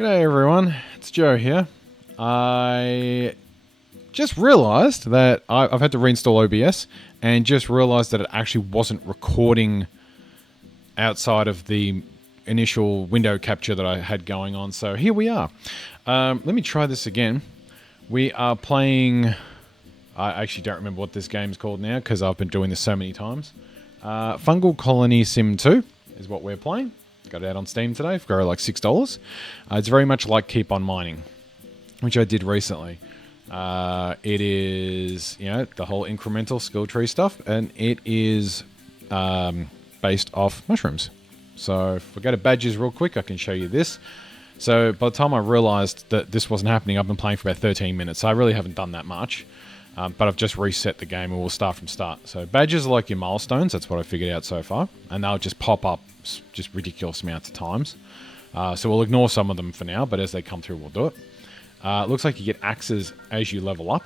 G'day everyone, it's Joe here. I just realised that I've had to reinstall OBS and just realised that it actually wasn't recording outside of the initial window capture that I had going on. So here we are. Let me try this again. We are playing... I actually don't remember what this game's called now because I've been doing this so many times. Fungal Colony Sim 2 is what we're playing. Got it out on Steam today for like $6. It's very much like Keep On Mining, which I did recently. It is, the whole incremental skill tree stuff, and it is based off mushrooms. So if I go to badges real quick, I can show you this. So by the time I realized that this wasn't happening, I've been playing for about 13 minutes. So I really haven't done that much. But I've just reset the game and we'll start from start. So badges are like your milestones. That's what I figured out so far. And they'll just pop up just ridiculous amounts of times. So we'll ignore some of them for now, but as they come through, we'll do it. It looks like you get axes as you level up.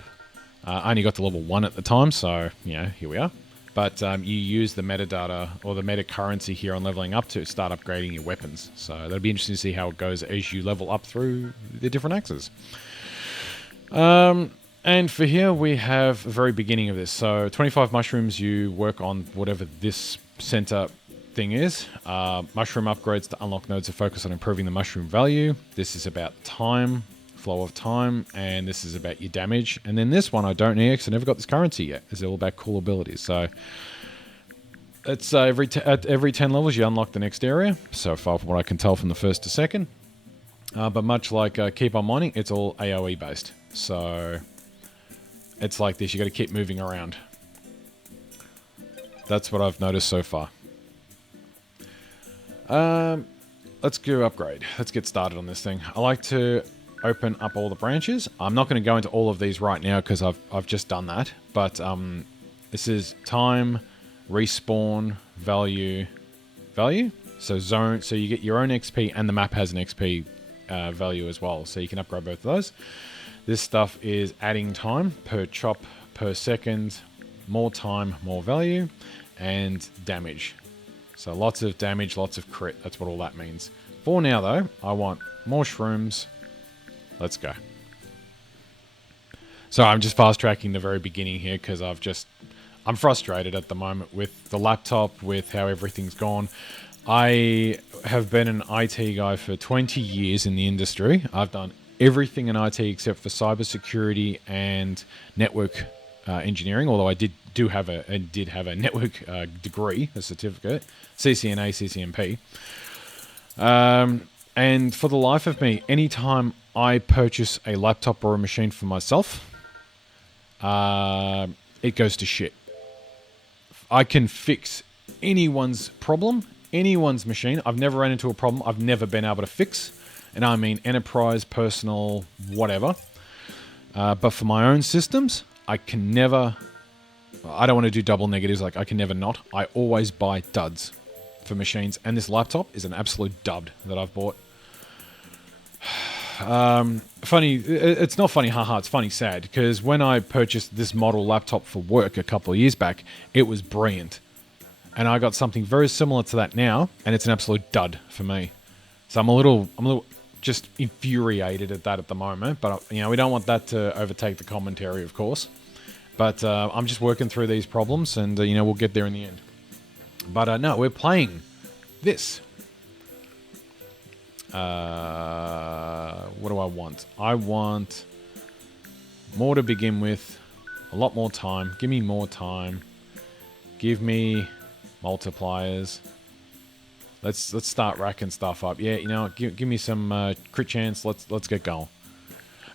I only got to level 1 at the time, so, here we are. But you use the metadata or the meta currency here on leveling up to start upgrading your weapons. So that'll be interesting to see how it goes as you level up through the different axes. And for here, we have the very beginning of this. So 25 mushrooms, you work on whatever this center thing is. Mushroom upgrades to unlock nodes to focus on improving the mushroom value. This is about time, flow of time, and this is about your damage. And then this one I don't need because I never got this currency yet. It's all about cool abilities. So it's at every 10 levels, you unlock the next area. So far from what I can tell from the first to second. But much like Keep On Mining, it's all AoE based. So... it's like this, you got to keep moving around. That's what I've noticed so far. Let's go upgrade. Let's get started on this thing. I like to open up all the branches. I'm not going to go into all of these right now because I've just done that. But this is time, respawn, value. So zone. So you get your own XP and the map has an XP value as well. So you can upgrade both of those. This stuff is adding time per chop per second, more time, more value, and damage. So lots of damage, lots of crit. That's what all that means. For now, though, I want more shrooms. Let's go. So I'm just fast tracking the very beginning here because I'm frustrated at the moment with the laptop, with how everything's gone. I have been an IT guy for 20 years in the industry. I've done everything in IT except for cybersecurity and network engineering. Although I did have a network degree, a certificate, CCNA, CCNP. And for the life of me, anytime I purchase a laptop or a machine for myself, it goes to shit. I can fix anyone's problem, anyone's machine. I've never run into a problem I've never been able to fix. And I mean enterprise, personal, whatever. But for my own systems, I can never... I don't want to do double negatives. Like, I can never not. I always buy duds for machines. And this laptop is an absolute dud that I've bought. Funny. It's not funny, haha. It's funny sad. Because when I purchased this model laptop for work a couple of years back, it was brilliant. And I got something very similar to that now. And it's an absolute dud for me. So I'm a little just infuriated at that at the moment, but we don't want that to overtake the commentary, of course. But I'm just working through these problems, and we'll get there in the end. But no, we're playing this. What do I want? I want more to begin with, a lot more time. Give me more time. Give me multipliers. Let's start racking stuff up. Yeah, give me some crit chance. Let's get going.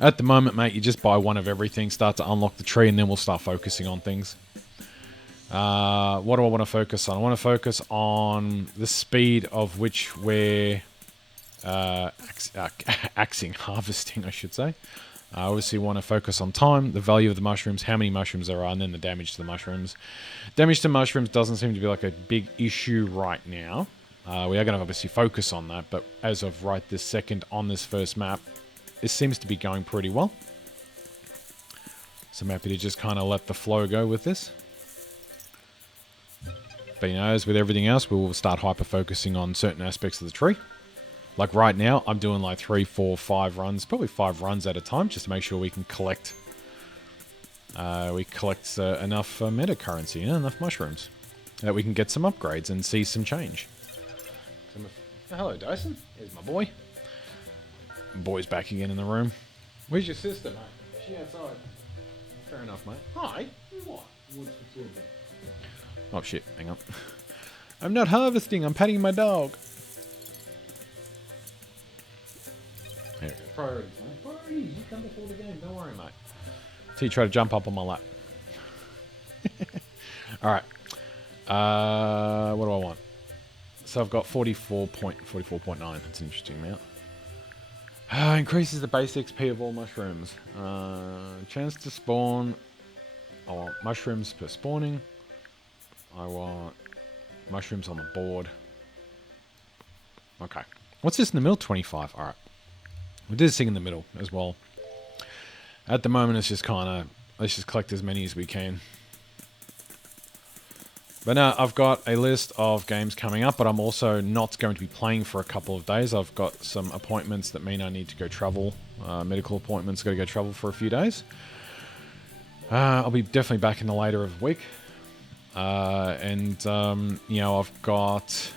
At the moment, mate, you just buy one of everything, start to unlock the tree, and then we'll start focusing on things. What do I want to focus on? I want to focus on the speed of which we're harvesting, I should say. I obviously want to focus on time, the value of the mushrooms, how many mushrooms there are, and then the damage to the mushrooms. Damage to mushrooms doesn't seem to be like a big issue right now. We are going to obviously focus on that, but as of right this second on this first map, this seems to be going pretty well. So I'm happy to just kind of let the flow go with this. But as with everything else, we will start hyper-focusing on certain aspects of the tree. Like right now, I'm doing like 3, 4, 5 runs, probably 5 runs at a time, just to make sure we can collect. Enough meta currency, enough mushrooms, that we can get some upgrades and see some change. Hello, Dyson. Here's my boy. Boy's back again in the room. Where's your sister, mate? She outside. Fair enough, mate. Hi. What? Oh shit! Hang on. I'm not harvesting. I'm patting my dog. There we go. Priorities, mate. Priorities. You come before the game. Don't worry, mate. So you try to jump up on my lap. All right. What do I want? So I've got 44.9. That's an interesting amount. Increases the base XP of all mushrooms. Chance to spawn. I want mushrooms per spawning. I want mushrooms on the board. Okay. What's this in the middle? 25. Alright. We did this thing in the middle as well. At the moment, it's just kind of... Let's just collect as many as we can. But now I've got a list of games coming up, but I'm also not going to be playing for a couple of days. I've got some appointments that mean I need to go travel. Medical appointments, got to go travel for a few days. I'll be definitely back in the later of the week. You know, I've got...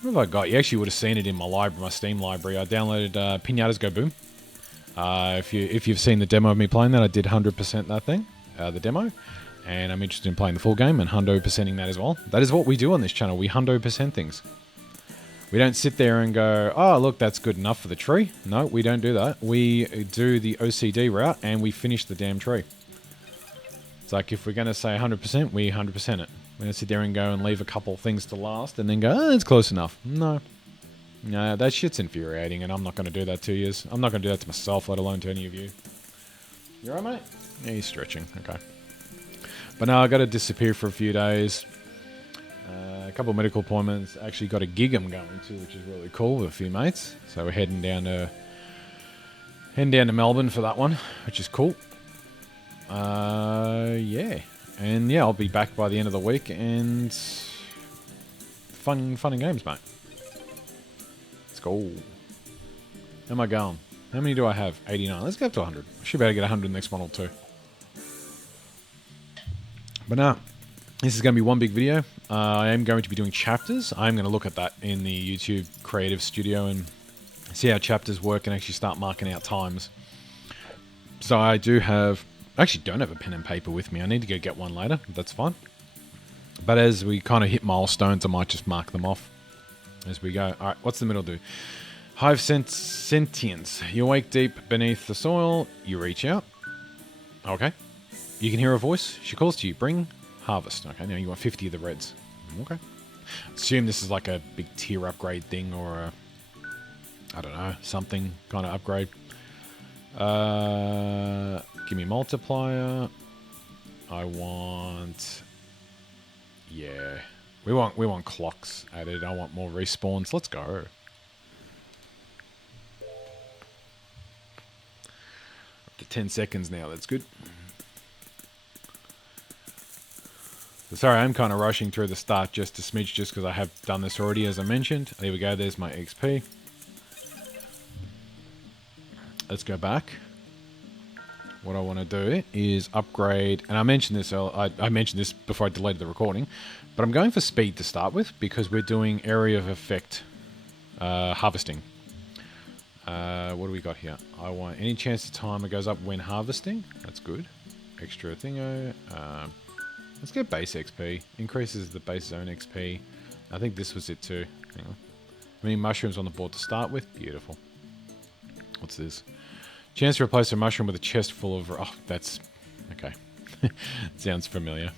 What have I got? You actually would have seen it in my library, my Steam library. I downloaded Pinatas Go Boom. If you've seen the demo of me playing that, I did 100% that thing, the demo. And I'm interested in playing the full game and 100%ing that as well. That is what we do on this channel. We 100% things. We don't sit there and go, oh, look, that's good enough for the tree. No, we don't do that. We do the OCD route and we finish the damn tree. It's like if we're going to say 100%, we 100% it. We're going to sit there and go and leave a couple of things to last and then go, oh, it's close enough. No. No, that shit's infuriating and I'm not going to do that to you. I'm not going to do that to myself, let alone to any of you. You alright, mate? Yeah, he's stretching. Okay. But now I got to disappear for a few days. A couple of medical appointments. Actually got a gig I'm going to, which is really cool with a few mates. So we're heading down to Melbourne for that one, which is cool. Yeah. And yeah, I'll be back by the end of the week and fun and games, mate. Let's go. How am I going? How many do I have? 89. Let's go up to 100. I should be able to get 100 next one or two. But no, this is going to be one big video. I am going to be doing chapters. I'm going to look at that in the YouTube Creative Studio and see how chapters work and actually start marking out times. So I actually don't have a pen and paper with me. I need to go get one later. That's fine. But as we kind of hit milestones, I might just mark them off as we go. All right, what's the middle do? Hive sentience. You awake deep beneath the soil. You reach out. Okay. You can hear a voice. She calls to you. Bring harvest. Okay, now you want 50 of the reds. Okay. Assume this is like a big tier upgrade thing or a, I don't know, something kind of upgrade. Give me multiplier. I want... Yeah. We want clocks added. I want more respawns. Let's go. Up to 10 seconds now. That's good. Sorry, I'm kind of rushing through the start just a smidge just because I have done this already, as I mentioned. There we go. There's my XP. Let's go back. What I want to do is upgrade, and I mentioned this before I deleted the recording, but I'm going for speed to start with because we're doing area of effect harvesting. What do we got here? I want any chance the timer goes up when harvesting. That's good. Extra thingo. Let's get base XP. Increases the base zone XP. I think this was it too. Hang on. Many mushrooms on the board to start with. Beautiful. What's this? Chance to replace a mushroom with a chest full of... Oh, that's... Okay. Sounds familiar.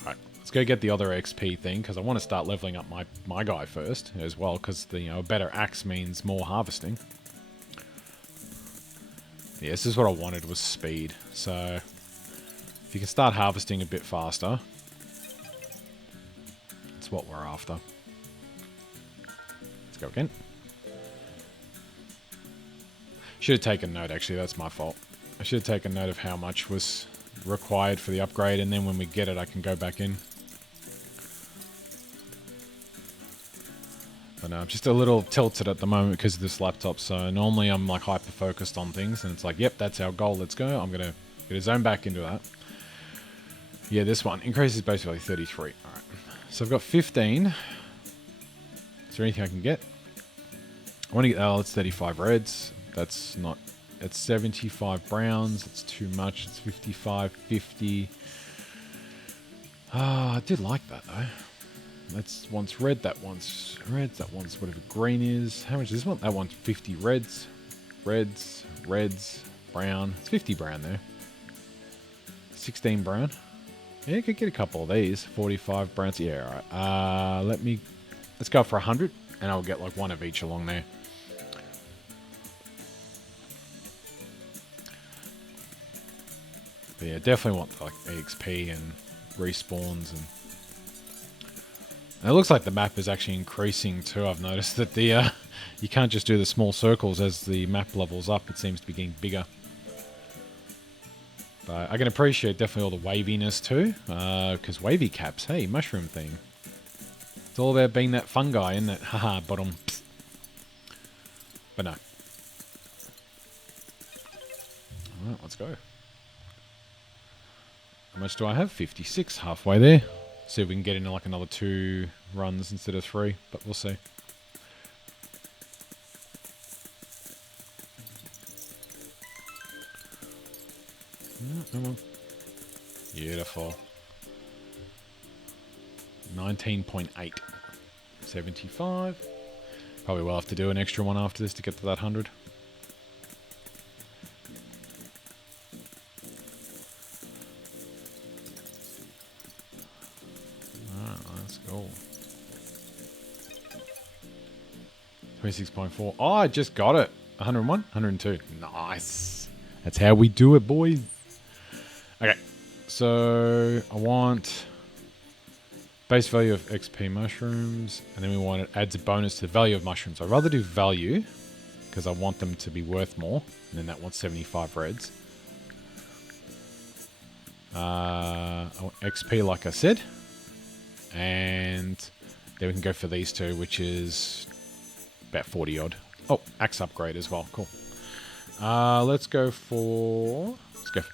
Alright, let's go get the other XP thing, because I want to start leveling up my guy first, as well, because a better axe means more harvesting. Yeah, this is what I wanted, was speed. So... If you can start harvesting a bit faster, that's what we're after. Let's go again. Should have taken note, actually, that's my fault. I should have taken note of how much was required for the upgrade, and then when we get it, I can go back in. But no, I'm just a little tilted at the moment because of this laptop. So normally I'm like hyper focused on things, and it's like, yep, that's our goal. Let's go. I'm gonna zone back into that. Yeah, this one increases basically 33. All right. So I've got 15. Is there anything I can get? I want to get. Oh, it's 35 reds. That's not. It's 75 browns. It's too much. It's 55, 50. I did like that though. That's once red, that one's red, that one's whatever green is. How much is this one? That one's 50 reds, reds, reds, brown. It's 50 brown there. 16 brown. Yeah, you could get a couple of these. 45 browns. Yeah, alright. Let's go for 100, and I'll get like one of each along there. But yeah, definitely want like EXP and respawns, and it looks like the map is actually increasing too. I've noticed that the you can't just do the small circles as the map levels up. It seems to be getting bigger. But I can appreciate definitely all the waviness too, because wavy caps, hey, mushroom theme. It's all about being that fungi, isn't it? Haha, bottom. But no. Alright, let's go. How much do I have? 56, halfway there. See if we can get into like another 2 runs instead of 3, but we'll see. Come on. Beautiful. 19.8. 75. Probably will have to do an extra one after this to get to that 100. Let's go. 26.4. Oh, I just got it. 101? 102. Nice. That's how we do it, boys. Okay. So, I want base value of XP mushrooms, and then we want it adds a bonus to the value of mushrooms. I'd rather do value, because I want them to be worth more, and then that wants 75 reds. I want XP, like I said. And then we can go for these two, which is about 40 odd. Oh, axe upgrade as well. Cool. Let's go for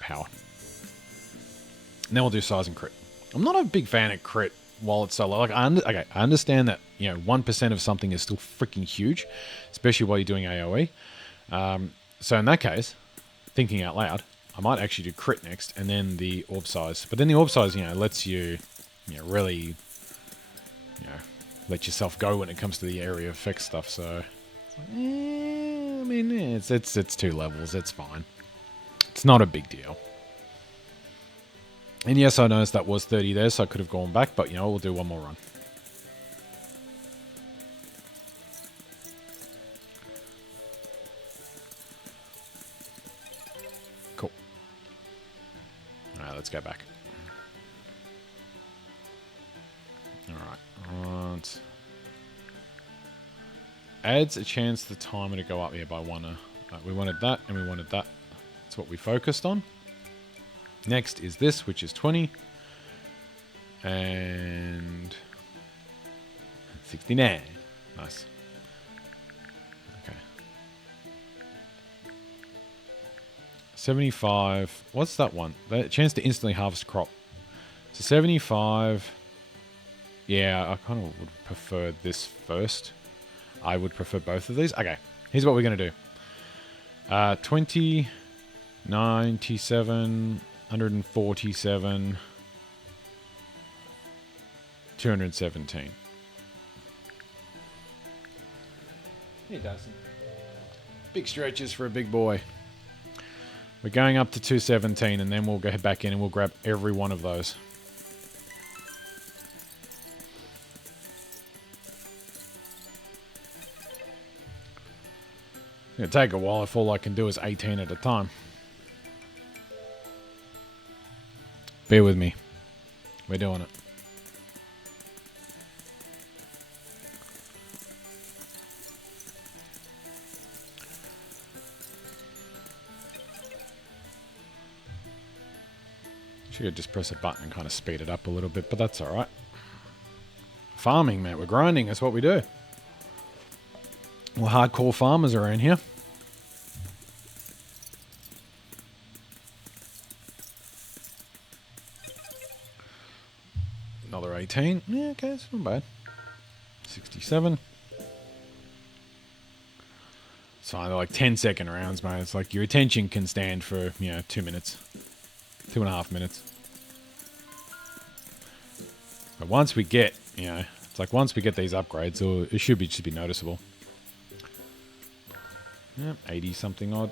power. And then we'll do size and crit. I'm not a big fan of crit while it's so low. Like, I understand that 1% of something is still freaking huge, especially while you're doing AOE. So in that case, thinking out loud, I might actually do crit next, and then the orb size. But then the orb size, lets you, really, let yourself go when it comes to the area effect stuff. So, I mean, it's 2 levels. It's fine. It's not a big deal. And yes, I noticed that was 30 there, so I could have gone back. But, we'll do one more run. Cool. Alright, let's go back. Alright. Adds a chance the timer to go up here by 1. We wanted that, and we wanted that. That's what we focused on. Next is this, which is 20. And 69. Nice. Okay. 75. What's that one? The chance to instantly harvest crop. So 75. Yeah, I kind of would prefer this first. I would prefer both of these. Okay, here's what we're going to do. 20, 97, 147, 217. He doesn't. Big stretches for a big boy. We're going up to 217, and then we'll go back in and we'll grab every one of those. It's going to take a while if all I can do is 18 at a time. Bear with me. We're doing it. Should just press a button and kind of speed it up a little bit, but that's alright. Farming, man. We're grinding. That's what we do. Well, hardcore farmers around here. Another 18. Yeah, okay, it's not bad. 67. So they're like 10-second rounds, mate. It's like your attention can stand for, 2 minutes. 2.5 minutes. But once we get, it's like once we get these upgrades, it should just be noticeable. Yep, 80 something odd.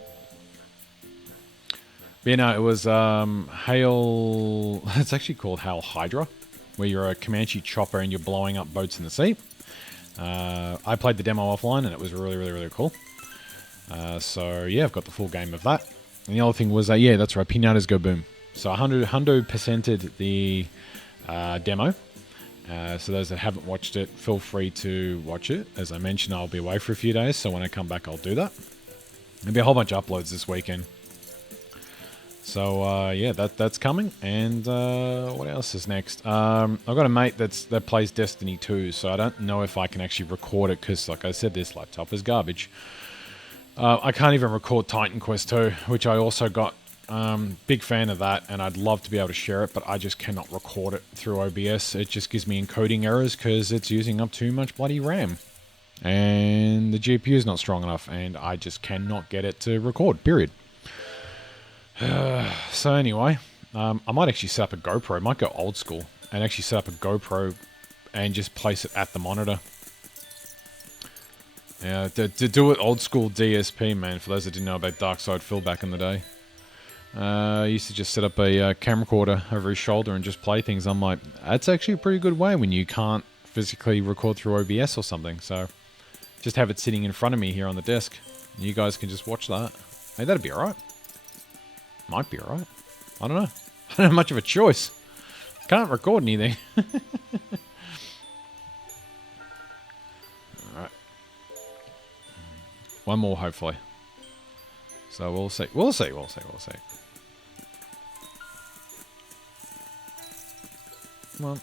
But it was Hail. It's actually called Hail Hydra, where you're a Comanche chopper and you're blowing up boats in the sea. I played the demo offline and it was really, really, really cool. So yeah, I've got the full game of that. And the other thing was, yeah, that's right, pinatas go boom. So 100%ed the demo. So those that haven't watched it, feel free to watch it. As I mentioned, I'll be away for a few days, so when I come back, I'll do that. There'll be a whole bunch of uploads this weekend. So yeah, that's coming. And what else is next? I've got a mate that plays Destiny 2, so I don't know if I can actually record it because, like I said, this laptop is garbage. I can't even record Titan Quest 2, which I also got. Big fan of that, and I'd love to be able to share it, but I just cannot record it through OBS. It just gives me encoding errors because it's using up too much bloody RAM. And the GPU is not strong enough, and I just cannot get it to record, period. So anyway, I might actually set up a GoPro. I might go old school and actually set up a GoPro and just place it at the monitor. Yeah, to do it old school DSP, man, for those that didn't know about Dark Side Phil back in the day. I used to just set up a camcorder over his shoulder and just play things. I'm like, that's actually a pretty good way when you can't physically record through OBS or something. So just have it sitting in front of me here on the desk. And you guys can just watch that. Hey, that'd be alright. Might be alright. I don't know. I don't have much of a choice. Can't record anything. Alright. One more, hopefully. So we'll see. We'll see. Come on.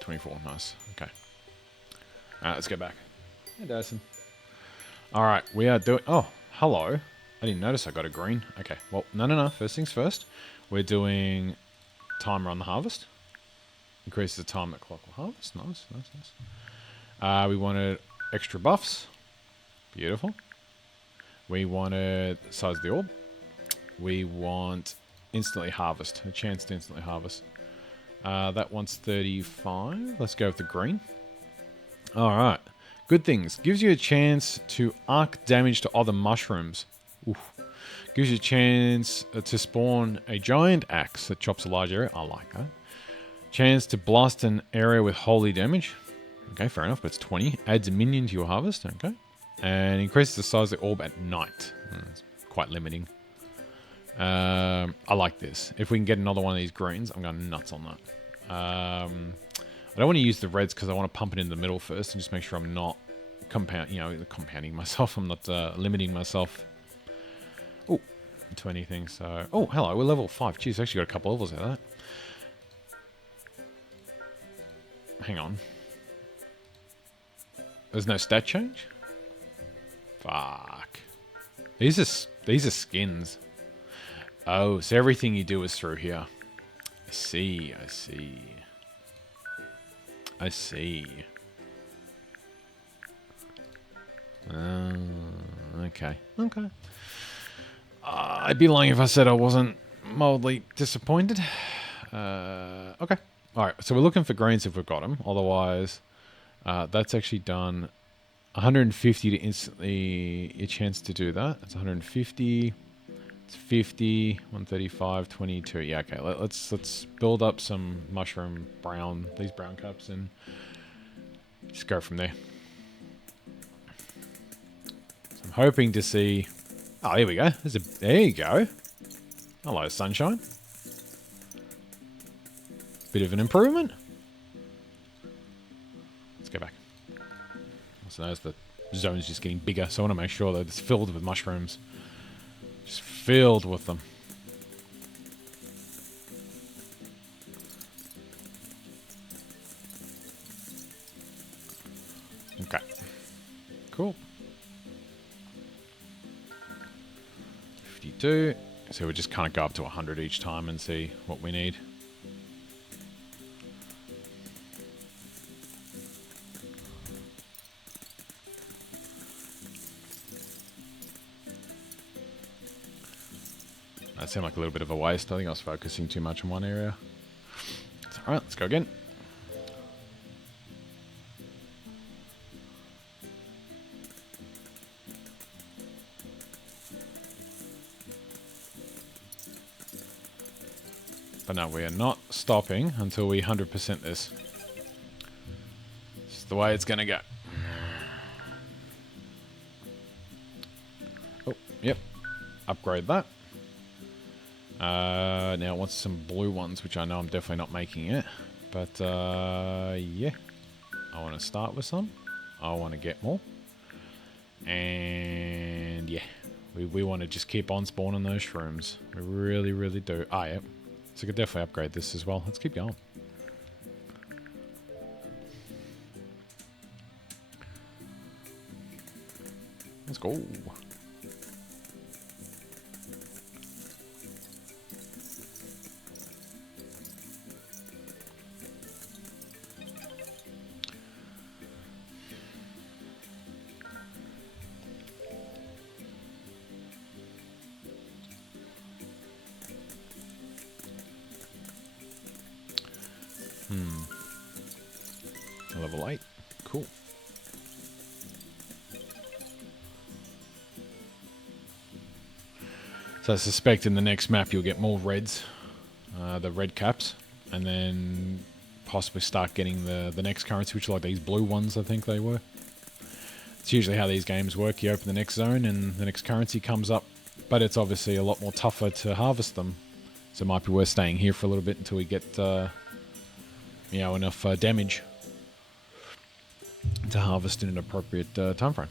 24, nice. Okay. Let's go back. Hey, Dyson. Alright, we are doing... Oh, hello. I didn't notice I got a green. Okay, well, no. First things first. We're doing timer on the harvest. Increases the time that clock will harvest. Nice. We wanted extra buffs. Beautiful. We wanted size of the orb. We want instantly harvest. A chance to instantly harvest. That one's 35. Let's go with the green. Alright. Good things. Gives you a chance to arc damage to other mushrooms. Oof. Gives you a chance to spawn a giant axe that chops a large area. I like that. Chance to blast an area with holy damage. Okay, fair enough, but it's 20. Adds a minion to your harvest. Okay. And increases the size of the orb at night. It's quite limiting. I like this. If we can get another one of these greens, I'm going nuts on that. I don't want to use the reds because I want to pump it in the middle first and just make sure I'm not compounding myself. I'm not limiting myself to anything. So, oh, hello, we're level 5. Jeez, I actually got a couple levels out of that. Hang on. There's no stat change? Fuck. These are skins. Oh, so everything you do is through here. I see. Okay. I'd be lying if I said I wasn't mildly disappointed. Okay. Alright, so we're looking for greens if we've got them. Otherwise, that's actually done 150 to instantly a chance to do that. That's 150. It's 50, 135, 22. Yeah, okay. Let's build up some mushroom these brown cups, and just go from there. So I'm hoping to see... Oh, here we go. There you go. Hello, sunshine. Bit of an improvement. Let's go back. So notice the zone's just getting bigger, so I want to make sure that it's filled with mushrooms. Just filled with them. Okay. Cool. 52. So we just kind of go up to 100 each time and see what we need. That seemed like a little bit of a waste. I think I was focusing too much on one area. Alright, let's go again. But no, we are not stopping until we 100% this. It's the way it's going to go. Oh, yep. Upgrade that. Now it wants some blue ones, which I know I'm definitely not making it. But, yeah. I want to start with some. I want to get more. And, yeah. We want to just keep on spawning those shrooms. We really, really do. Ah, yep. So I could definitely upgrade this as well. Let's keep going. Let's go. Level 8. Cool. So I suspect in the next map you'll get more reds, the red caps, and then possibly start getting the next currency, which are like these blue ones, I think they were. It's usually how these games work. You open the next zone and the next currency comes up, but it's obviously a lot more tougher to harvest them. So it might be worth staying here for a little bit until we get you know, enough damage to harvest in an appropriate time frame.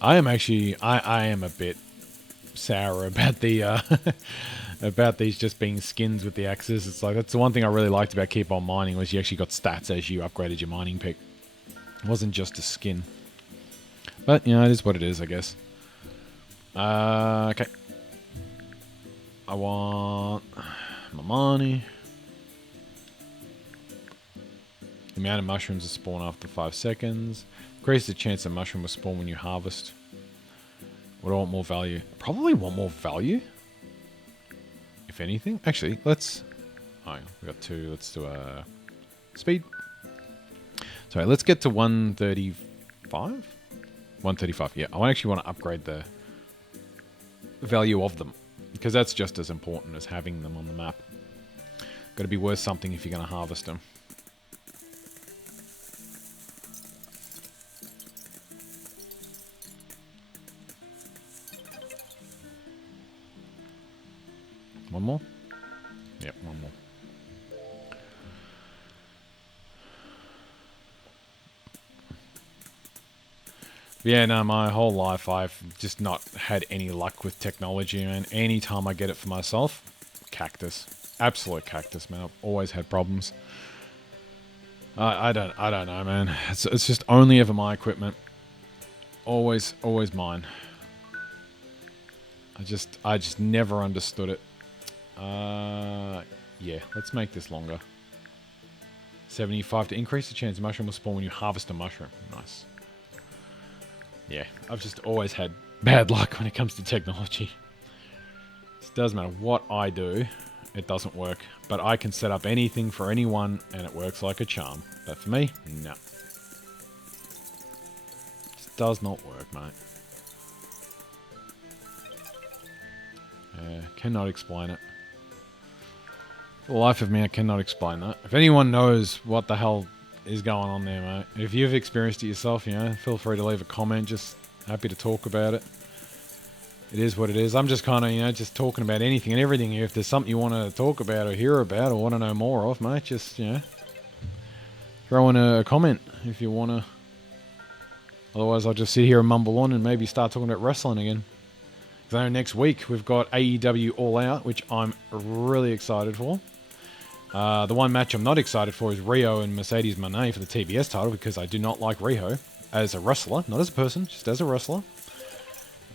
I am actually, I am a bit sour about the about these just being skins with the axes. It's like, that's the one thing I really liked about Keep On Mining, was you actually got stats as you upgraded your mining pick. It wasn't just a skin. But, you know, it is what it is, I guess. Okay. I want my money. The amount of mushrooms that spawn after 5 seconds. Increase the chance a mushroom will spawn when you harvest. Would I want more value? Probably want more value. If anything. Actually, let's... Oh, we got 2. Let's do a... Speed. Sorry, let's get to 135? 135, yeah. I actually want to upgrade the value of them, because that's just as important as having them on the map. Got to be worth something if you're going to harvest them. One more? Yep, one more. Yeah, no, my whole life I've just not had any luck with technology, man. Any time I get it for myself, cactus. Absolute cactus, man. I've always had problems. I don't know, man. It's just only ever my equipment. Always mine. I just never understood it. Yeah, let's make this longer. 75 to increase the chance a mushroom will spawn when you harvest a mushroom. Nice. Yeah, I've just always had bad luck when it comes to technology. It doesn't matter what I do, it doesn't work. But I can set up anything for anyone and it works like a charm. But for me, no. It does not work, mate. Cannot explain it. For the life of me, I cannot explain that. If anyone knows what the hell is going on there, mate, if you've experienced it yourself, you know, feel free to leave a comment. Just happy to talk about it. It is what it is. I'm just kind of, you know, just talking about anything and everything here. If there's something you want to talk about or hear about or want to know more of, mate, just, you know, throw in a comment if you want to. Otherwise, I'll just sit here and mumble on and maybe start talking about wrestling again. Because I know next week we've got AEW All Out, which I'm really excited for. The one match I'm not excited for is Rio and Mercedes Moné for the TBS title because I do not like Rio as a wrestler, not as a person, just as a wrestler.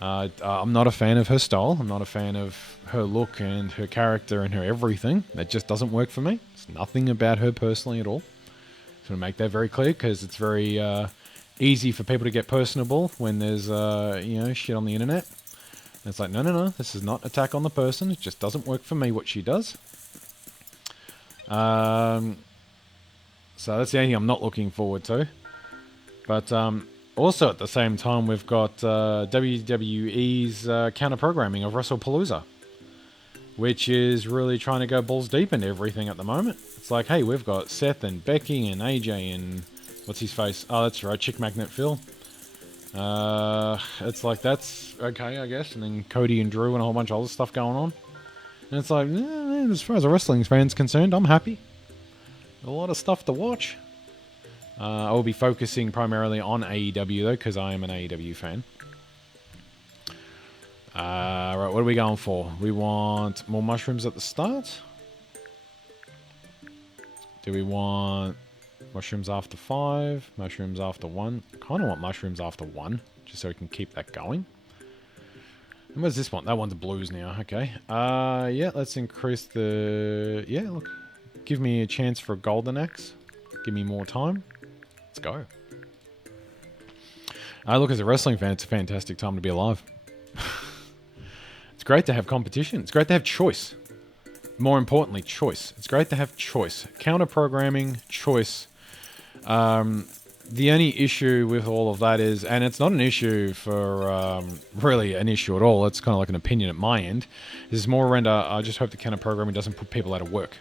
I'm not a fan of her style. I'm not a fan of her look and her character and her everything. That just doesn't work for me. It's nothing about her personally at all. Just want to make that very clear because it's very easy for people to get personable when there's shit on the internet. And it's like, no, this is not attack on the person. It just doesn't work for me what she does. So that's the only thing I'm not looking forward to. But also at the same time, we've got WWE's counter-programming of WrestlePalooza, which is really trying to go balls deep into everything at the moment. It's like, hey, we've got Seth and Becky and AJ and what's his face? Oh, that's right, Chick Magnet Phil. It's like, that's okay, I guess. And then Cody and Drew and a whole bunch of other stuff going on. And it's like, as far as a wrestling fan's concerned, I'm happy. A lot of stuff to watch. I will be focusing primarily on AEW, though, because I am an AEW fan. Right, what are we going for? We want more mushrooms at the start? Do we want mushrooms after 5? Mushrooms after 1? Kind of want mushrooms after 1, just so we can keep that going. And where's this one? That one's blues now. Okay. Yeah, let's increase the... Yeah, look. Give me a chance for a golden axe. Give me more time. Let's go. Look, as a wrestling fan, it's a fantastic time to be alive. It's great to have competition. It's great to have choice. More importantly, choice. It's great to have choice. Counter-programming, choice. The only issue with all of that is, and it's not an issue for really an issue at all, it's kind of like an opinion at my end, is more around, I just hope the counter-programming doesn't put people out of work.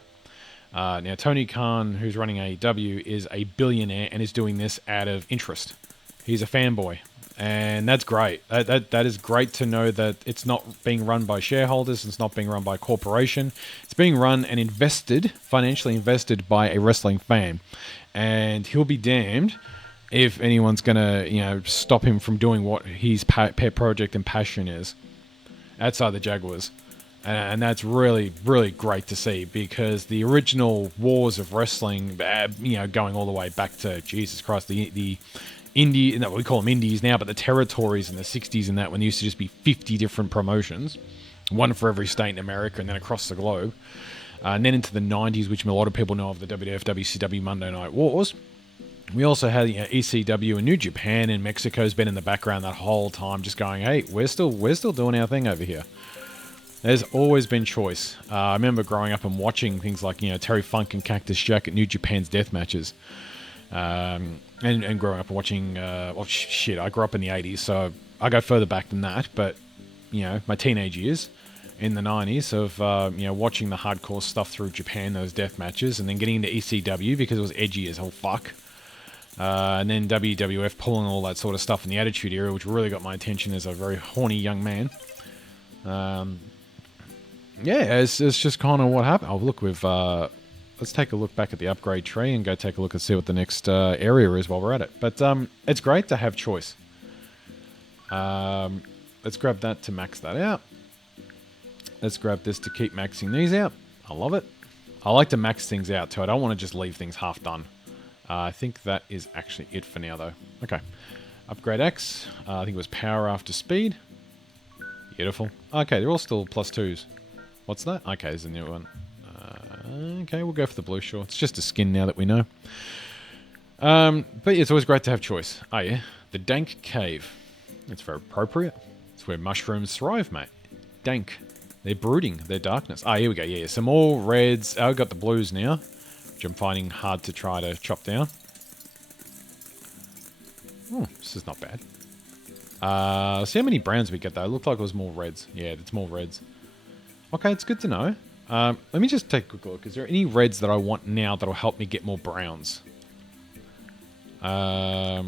Now, Tony Khan, who's running AEW, is a billionaire and is doing this out of interest. He's a fanboy, and that's great. That is great to know that it's not being run by shareholders, it's not being run by a corporation. It's being run and financially invested by a wrestling fan. And he'll be damned if anyone's going to, stop him from doing what his pet project and passion is outside the Jaguars. And that's really, really great to see because the original wars of wrestling, going all the way back to, Jesus Christ, the indie, we call them indies now, but the territories in the 60s and that, when there used to just be 50 different promotions, one for every state in America and then across the globe. And then into the 90s, which a lot of people know of, the WWF, WCW Monday Night Wars. We also had ECW and New Japan, and Mexico's been in the background that whole time, just going, hey, we're still doing our thing over here. There's always been choice. I remember growing up and watching things like, Terry Funk and Cactus Jack at New Japan's death matches. And growing up and watching, I grew up in the 80s, so I go further back than that, but, my teenage years in the 90s of, watching the hardcore stuff through Japan, those death matches, and then getting into ECW because it was edgy as hell fuck. And then WWF pulling all that sort of stuff in the Attitude Era, which really got my attention as a very horny young man. It's just kind of what happened. Oh, look, let's take a look back at the upgrade tree and go take a look and see what the next area is while we're at it. But it's great to have choice. Let's grab that to max that out. Let's grab this to keep maxing these out. I love it. I like to max things out too. I don't want to just leave things half done. I think that is actually it for now though. Okay. Upgrade X. I think it was power after speed. Beautiful. Okay, they're all still +2s. What's that? Okay, there's a new one. Okay, we'll go for the blue, sure. It's just a skin now that we know. But yeah, it's always great to have choice. Oh yeah, the Dank Cave. It's very appropriate. It's where mushrooms thrive, mate. Dank. They're brooding. They're darkness. Ah, here we go. Yeah, some more reds. I've got the blues now, which I'm finding hard to try to chop down. Oh, this is not bad. See how many browns we get though. It looked like it was more reds. Yeah, it's more reds. Okay, it's good to know. Let me just take a quick look. Is there any reds that I want now that'll help me get more browns? Yeah,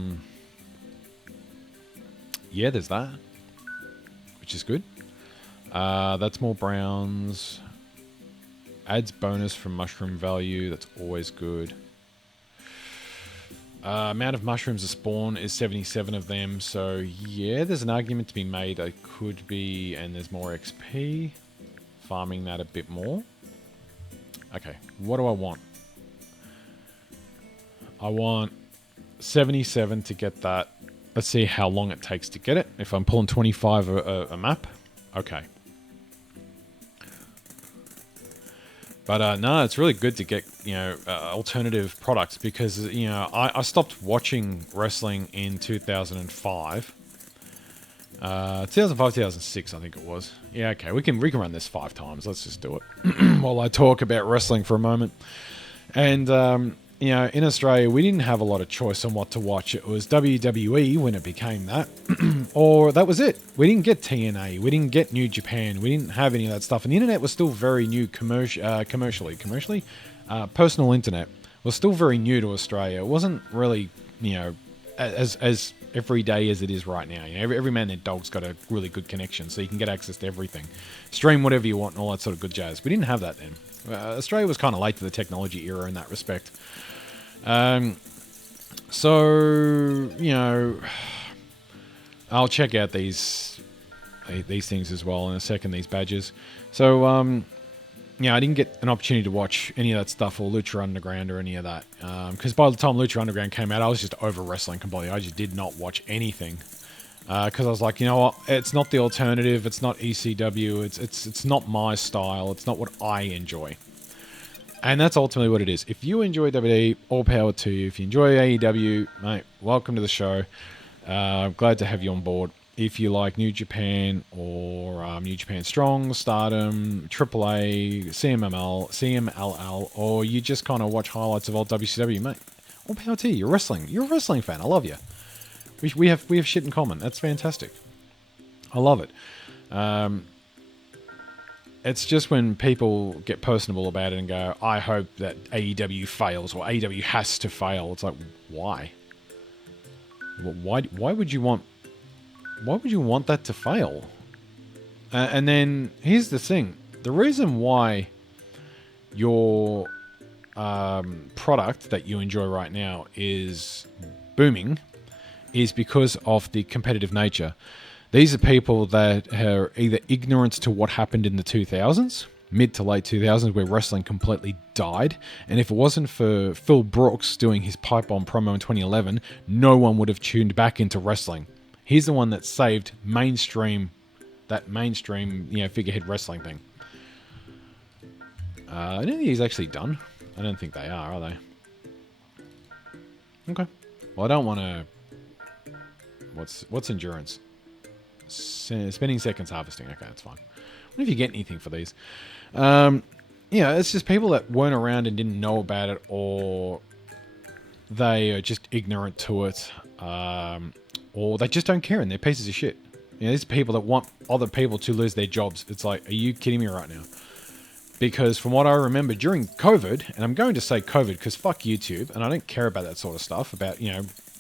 there's that, which is good. That's more browns. Adds bonus from mushroom value. That's always good. Amount of mushrooms to spawn is 77 of them. So yeah, there's an argument to be made. I could be, and there's more XP. Farming that a bit more. Okay, what do I want? I want 77 to get that. Let's see how long it takes to get it. If I'm pulling 25 a map. Okay. But no, it's really good to get, alternative products because, I stopped watching wrestling in 2005. 2005, 2006, I think it was. Yeah, okay, we can run this 5 times. Let's just do it while I talk about wrestling for a moment. And, in Australia, we didn't have a lot of choice on what to watch. It was WWE when it became that, or that was it. We didn't get TNA. We didn't get New Japan. We didn't have any of that stuff. And the internet was still very new commercially. Personal internet was still very new to Australia. It wasn't really, as everyday as it is right now. Every man and their dog's got a really good connection, so you can get access to everything. Stream whatever you want and all that sort of good jazz. We didn't have that then. Australia was kind of late to the technology era in that respect. So, I'll check out these things as well in a second, these badges. So, I didn't get an opportunity to watch any of that stuff or Lucha Underground or any of that. Because by the time Lucha Underground came out, I was just over wrestling completely. I just did not watch anything. Because I was like, you know what? It's not the alternative. It's not ECW. It's not my style. It's not what I enjoy. And that's ultimately what it is. If you enjoy WWE, all power to you. If you enjoy AEW, mate, welcome to the show. I'm glad to have you on board. If you like New Japan or New Japan Strong, Stardom, AAA, CMLL, or you just kind of watch highlights of old WCW, mate, all power to you. You're wrestling. You're a wrestling fan. I love you. We have shit in common. That's fantastic. I love it. It's just when people get personable about it and go, I hope that AEW fails or AEW has to fail. It's like, why? Why would you want that to fail? And then here's the thing. The reason why your product that you enjoy right now is booming is because of the competitive nature. These are people that are either ignorant to what happened in the 2000s, mid to late 2000s, where wrestling completely died. And if it wasn't for Phil Brooks doing his pipe bomb promo in 2011, no one would have tuned back into wrestling. He's the one that saved mainstream figurehead wrestling thing. I don't think he's actually done. I don't think they are they? Okay. Well, I don't want to... What's endurance? Spending seconds harvesting. Okay, that's fine. What if you get anything for these? It's just people that weren't around and didn't know about it, or they are just ignorant to it, or they just don't care and they're pieces of shit. These people that want other people to lose their jobs. It's like, are you kidding me right now? Because from what I remember during COVID, and I'm going to say COVID because fuck YouTube, and I don't care about that sort of stuff, about,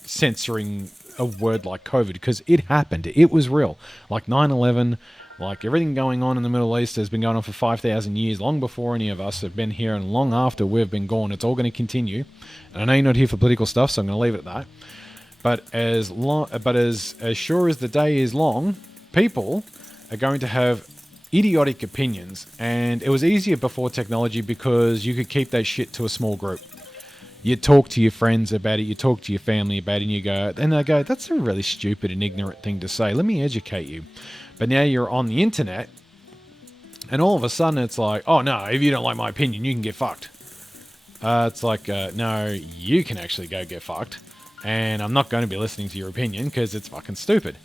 censoring a word like COVID, because it happened. It was real. Like 9/11, like everything going on in the Middle East has been going on for 5,000 years, long before any of us have been here and long after we've been gone. It's all going to continue. And I know you're not here for political stuff, so I'm going to leave it at that. But as sure as the day is long, people are going to have idiotic opinions. And it was easier before technology because you could keep that shit to a small group. You talk to your friends about it, you talk to your family about it, and they go, that's a really stupid and ignorant thing to say. Let me educate you. But now you're on the internet, and all of a sudden it's like, oh no, if you don't like my opinion, you can get fucked. It's like, no, you can actually go get fucked. And I'm not going to be listening to your opinion because it's fucking stupid.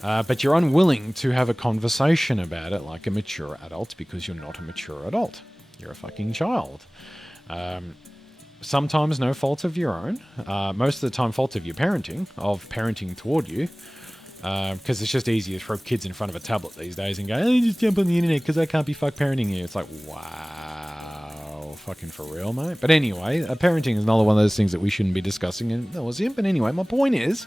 But you're unwilling to have a conversation about it like a mature adult because you're not a mature adult. You're a fucking child. Sometimes no fault of your own. Most of the time fault of your parenting toward you. Because it's just easier to throw kids in front of a tablet these days and go, oh, just jump on the internet because I can't be fuck parenting you. It's like, wow, fucking for real, mate. But anyway, parenting is another one of those things that we shouldn't be discussing. And that was it. But anyway, my point is,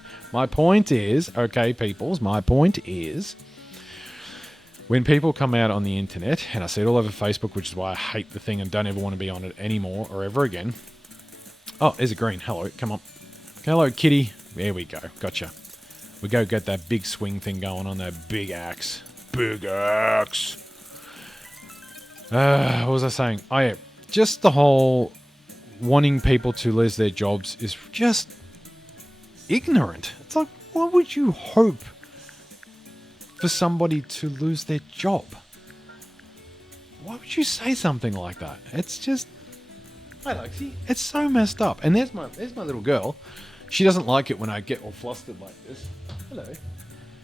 okay, peoples, my point is, when people come out on the internet, and I see it all over Facebook, which is why I hate the thing and don't ever want to be on it anymore or ever again. Oh, there's a green. Hello, come on. Hello, kitty. There we go. Gotcha. We go get that big swing thing going on, that big axe. Big axe. What was I saying? Oh, yeah. just the whole wanting people to lose their jobs is just ignorant. It's like, why would you hope for somebody to lose their job? Why would you say something like that? It's just, hey Lexi, it's so messed up. And there's my little girl. She doesn't like it when I get all flustered like this. Hello.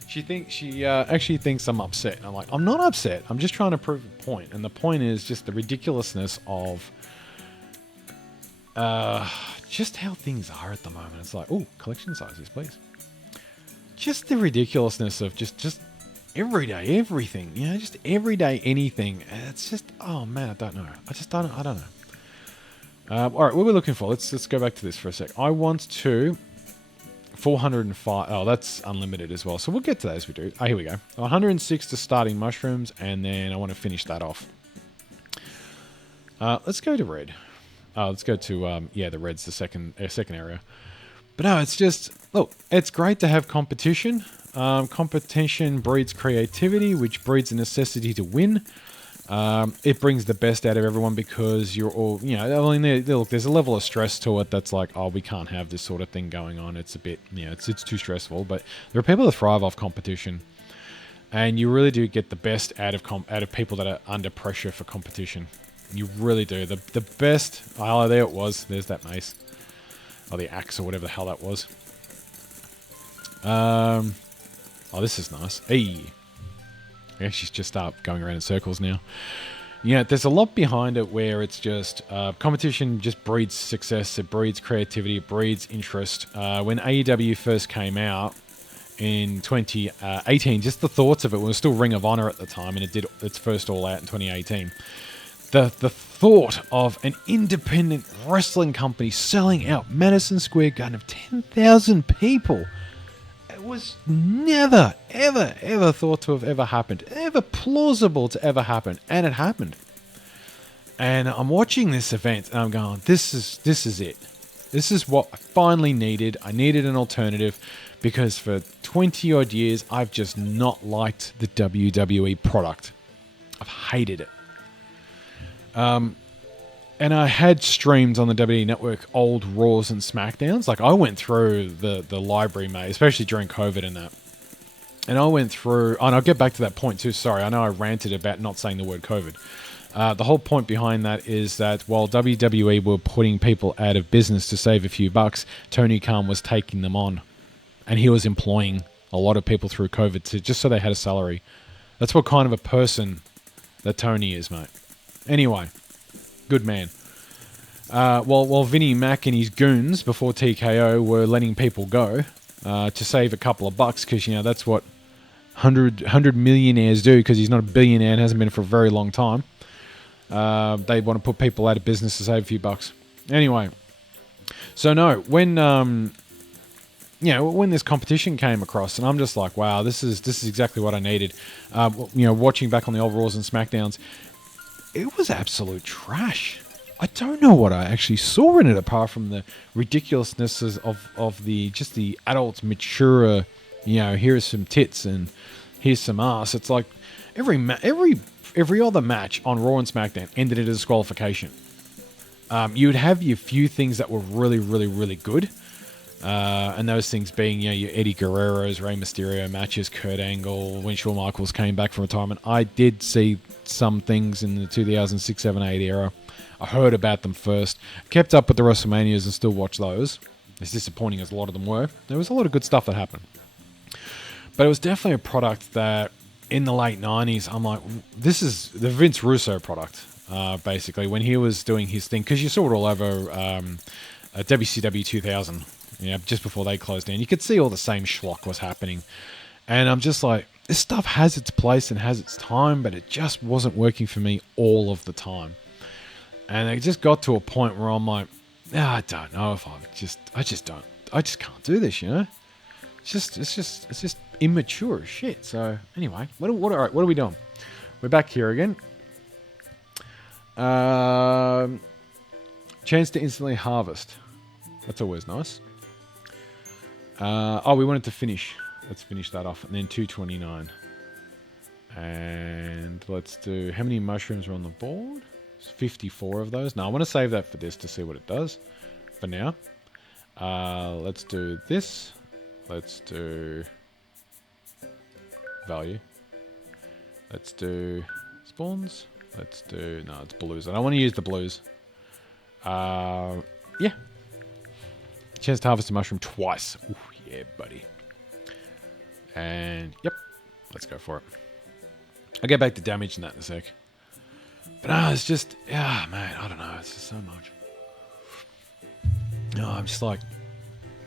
She actually thinks I'm upset. And I'm like, I'm not upset. I'm just trying to prove a point. And the point is just the ridiculousness of just how things are at the moment. It's like, oh, collection sizes, please. Just the ridiculousness of just everyday everything. You know, just everyday anything. It's just, oh man, I don't know. I don't know. All right, what we're looking for. Let's go back to this for a sec. I want to 405. Oh, that's unlimited as well. So we'll get to that as we do. Oh, here we go. 106 to starting mushrooms, and then I want to finish that off. Let's go to red. Let's go to the red's the second area. But no, it's just look. It's great to have competition. Competition breeds creativity, which breeds a necessity to win. It brings the best out of everyone because you're all, you know, I mean, look, there's a level of stress to it that's like, oh, we can't have this sort of thing going on. It's a bit, you know, it's too stressful. But there are people that thrive off competition, and you really do get the best out of people that are under pressure for competition. You really do. The best. Oh, there it was. There's that mace, or the axe, or whatever the hell that was. Oh, this is nice. Hey. Yeah, she's just going around in circles now. Yeah, there's a lot behind it where it's just competition just breeds success. It breeds creativity. It breeds interest. When AEW first came out in 2018, just the thoughts of it, it was still Ring of Honor at the time, and it did its first All Out in 2018. The thought of an independent wrestling company selling out Madison Square Garden of 10,000 people was never, ever, ever thought to have ever happened. Ever plausible to ever happen. And it happened. And I'm watching this event and I'm going, this is it. This is what I finally needed. I needed an alternative because for 20 odd years, I've just not liked the WWE product. I've hated it. And I had streamed on the WWE Network old Raws and SmackDowns. Like, I went through the library, mate, especially during COVID and that. And I went through... and I'll get back to that point too. Sorry, I know I ranted about not saying the word COVID. The whole point behind that is that while WWE were putting people out of business to save a few bucks, Tony Khan was taking them on. And he was employing a lot of people through COVID just so they had a salary. That's what kind of a person that Tony is, mate. Anyway... good man. While Vinnie Mac and his goons before TKO were letting people go to save a couple of bucks, because, you know, that's what 100 millionaires do, because he's not a billionaire and hasn't been for a very long time. They want to put people out of business to save a few bucks. Anyway, so no, when this competition came across, and I'm just like, wow, this is exactly what I needed. Watching back on the old Raws and SmackDowns, it was absolute trash. I don't know what I actually saw in it apart from the ridiculousnesses of the adult mature, here's some tits and here's some ass. It's like every other match on Raw and SmackDown ended in a disqualification. You would have your few things that were really, really, really good. And those things being, your Eddie Guerrero's, Rey Mysterio matches, Kurt Angle, when Shawn Michaels came back from retirement. I did see some things in the 2006, 7, 8 era. I heard about them first. Kept up with the WrestleManias and still watched those. As disappointing as a lot of them were. There was a lot of good stuff that happened. But it was definitely a product that, in the late 90s, I'm like, this is the Vince Russo product, basically, when he was doing his thing. Because you saw it all over WCW 2000. Just before they closed down. You could see all the same schlock was happening. And I'm just like, this stuff has its place and has its time, but it just wasn't working for me all of the time. And it just got to a point where I'm like, I don't know if I just can't do this, It's just immature as shit. So anyway, what are we doing? We're back here again. Chance to instantly harvest. That's always nice. We wanted to finish. Let's finish that off. And then 229. And let's do... how many mushrooms are on the board? There's 54 of those. Now I want to save that for this to see what it does. For now, let's do this. Let's do value. Let's do spawns. Let's do no, it's blues. I don't want to use the blues. Yeah. Chance to harvest a mushroom twice. Ooh, yeah, buddy. And yep, let's go for it. I'll get back to damage and that in a sec. But no, it's just, yeah, man, I don't know. It's just so much. No, I'm just like,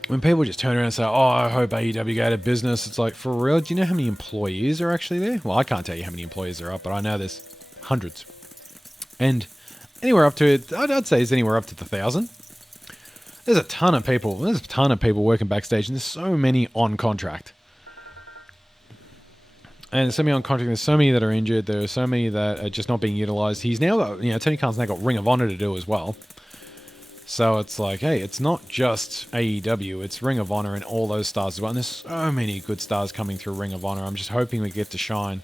when people just turn around and say, oh, I hope AEW go out of business, it's like, for real, do you know how many employees are actually there? Well, I can't tell you how many employees there are, but I know there's hundreds. And anywhere up to, I'd say it's anywhere up to 1,000. There's a ton of people. There's a ton of people working backstage, and there's so many on contract. And there's so many on contract. There's so many that are injured. There are so many that are just not being utilized. He's now got, Tony Khan's now got Ring of Honor to do as well. So it's like, hey, it's not just AEW. It's Ring of Honor and all those stars as well. And there's so many good stars coming through Ring of Honor. I'm just hoping we get to shine.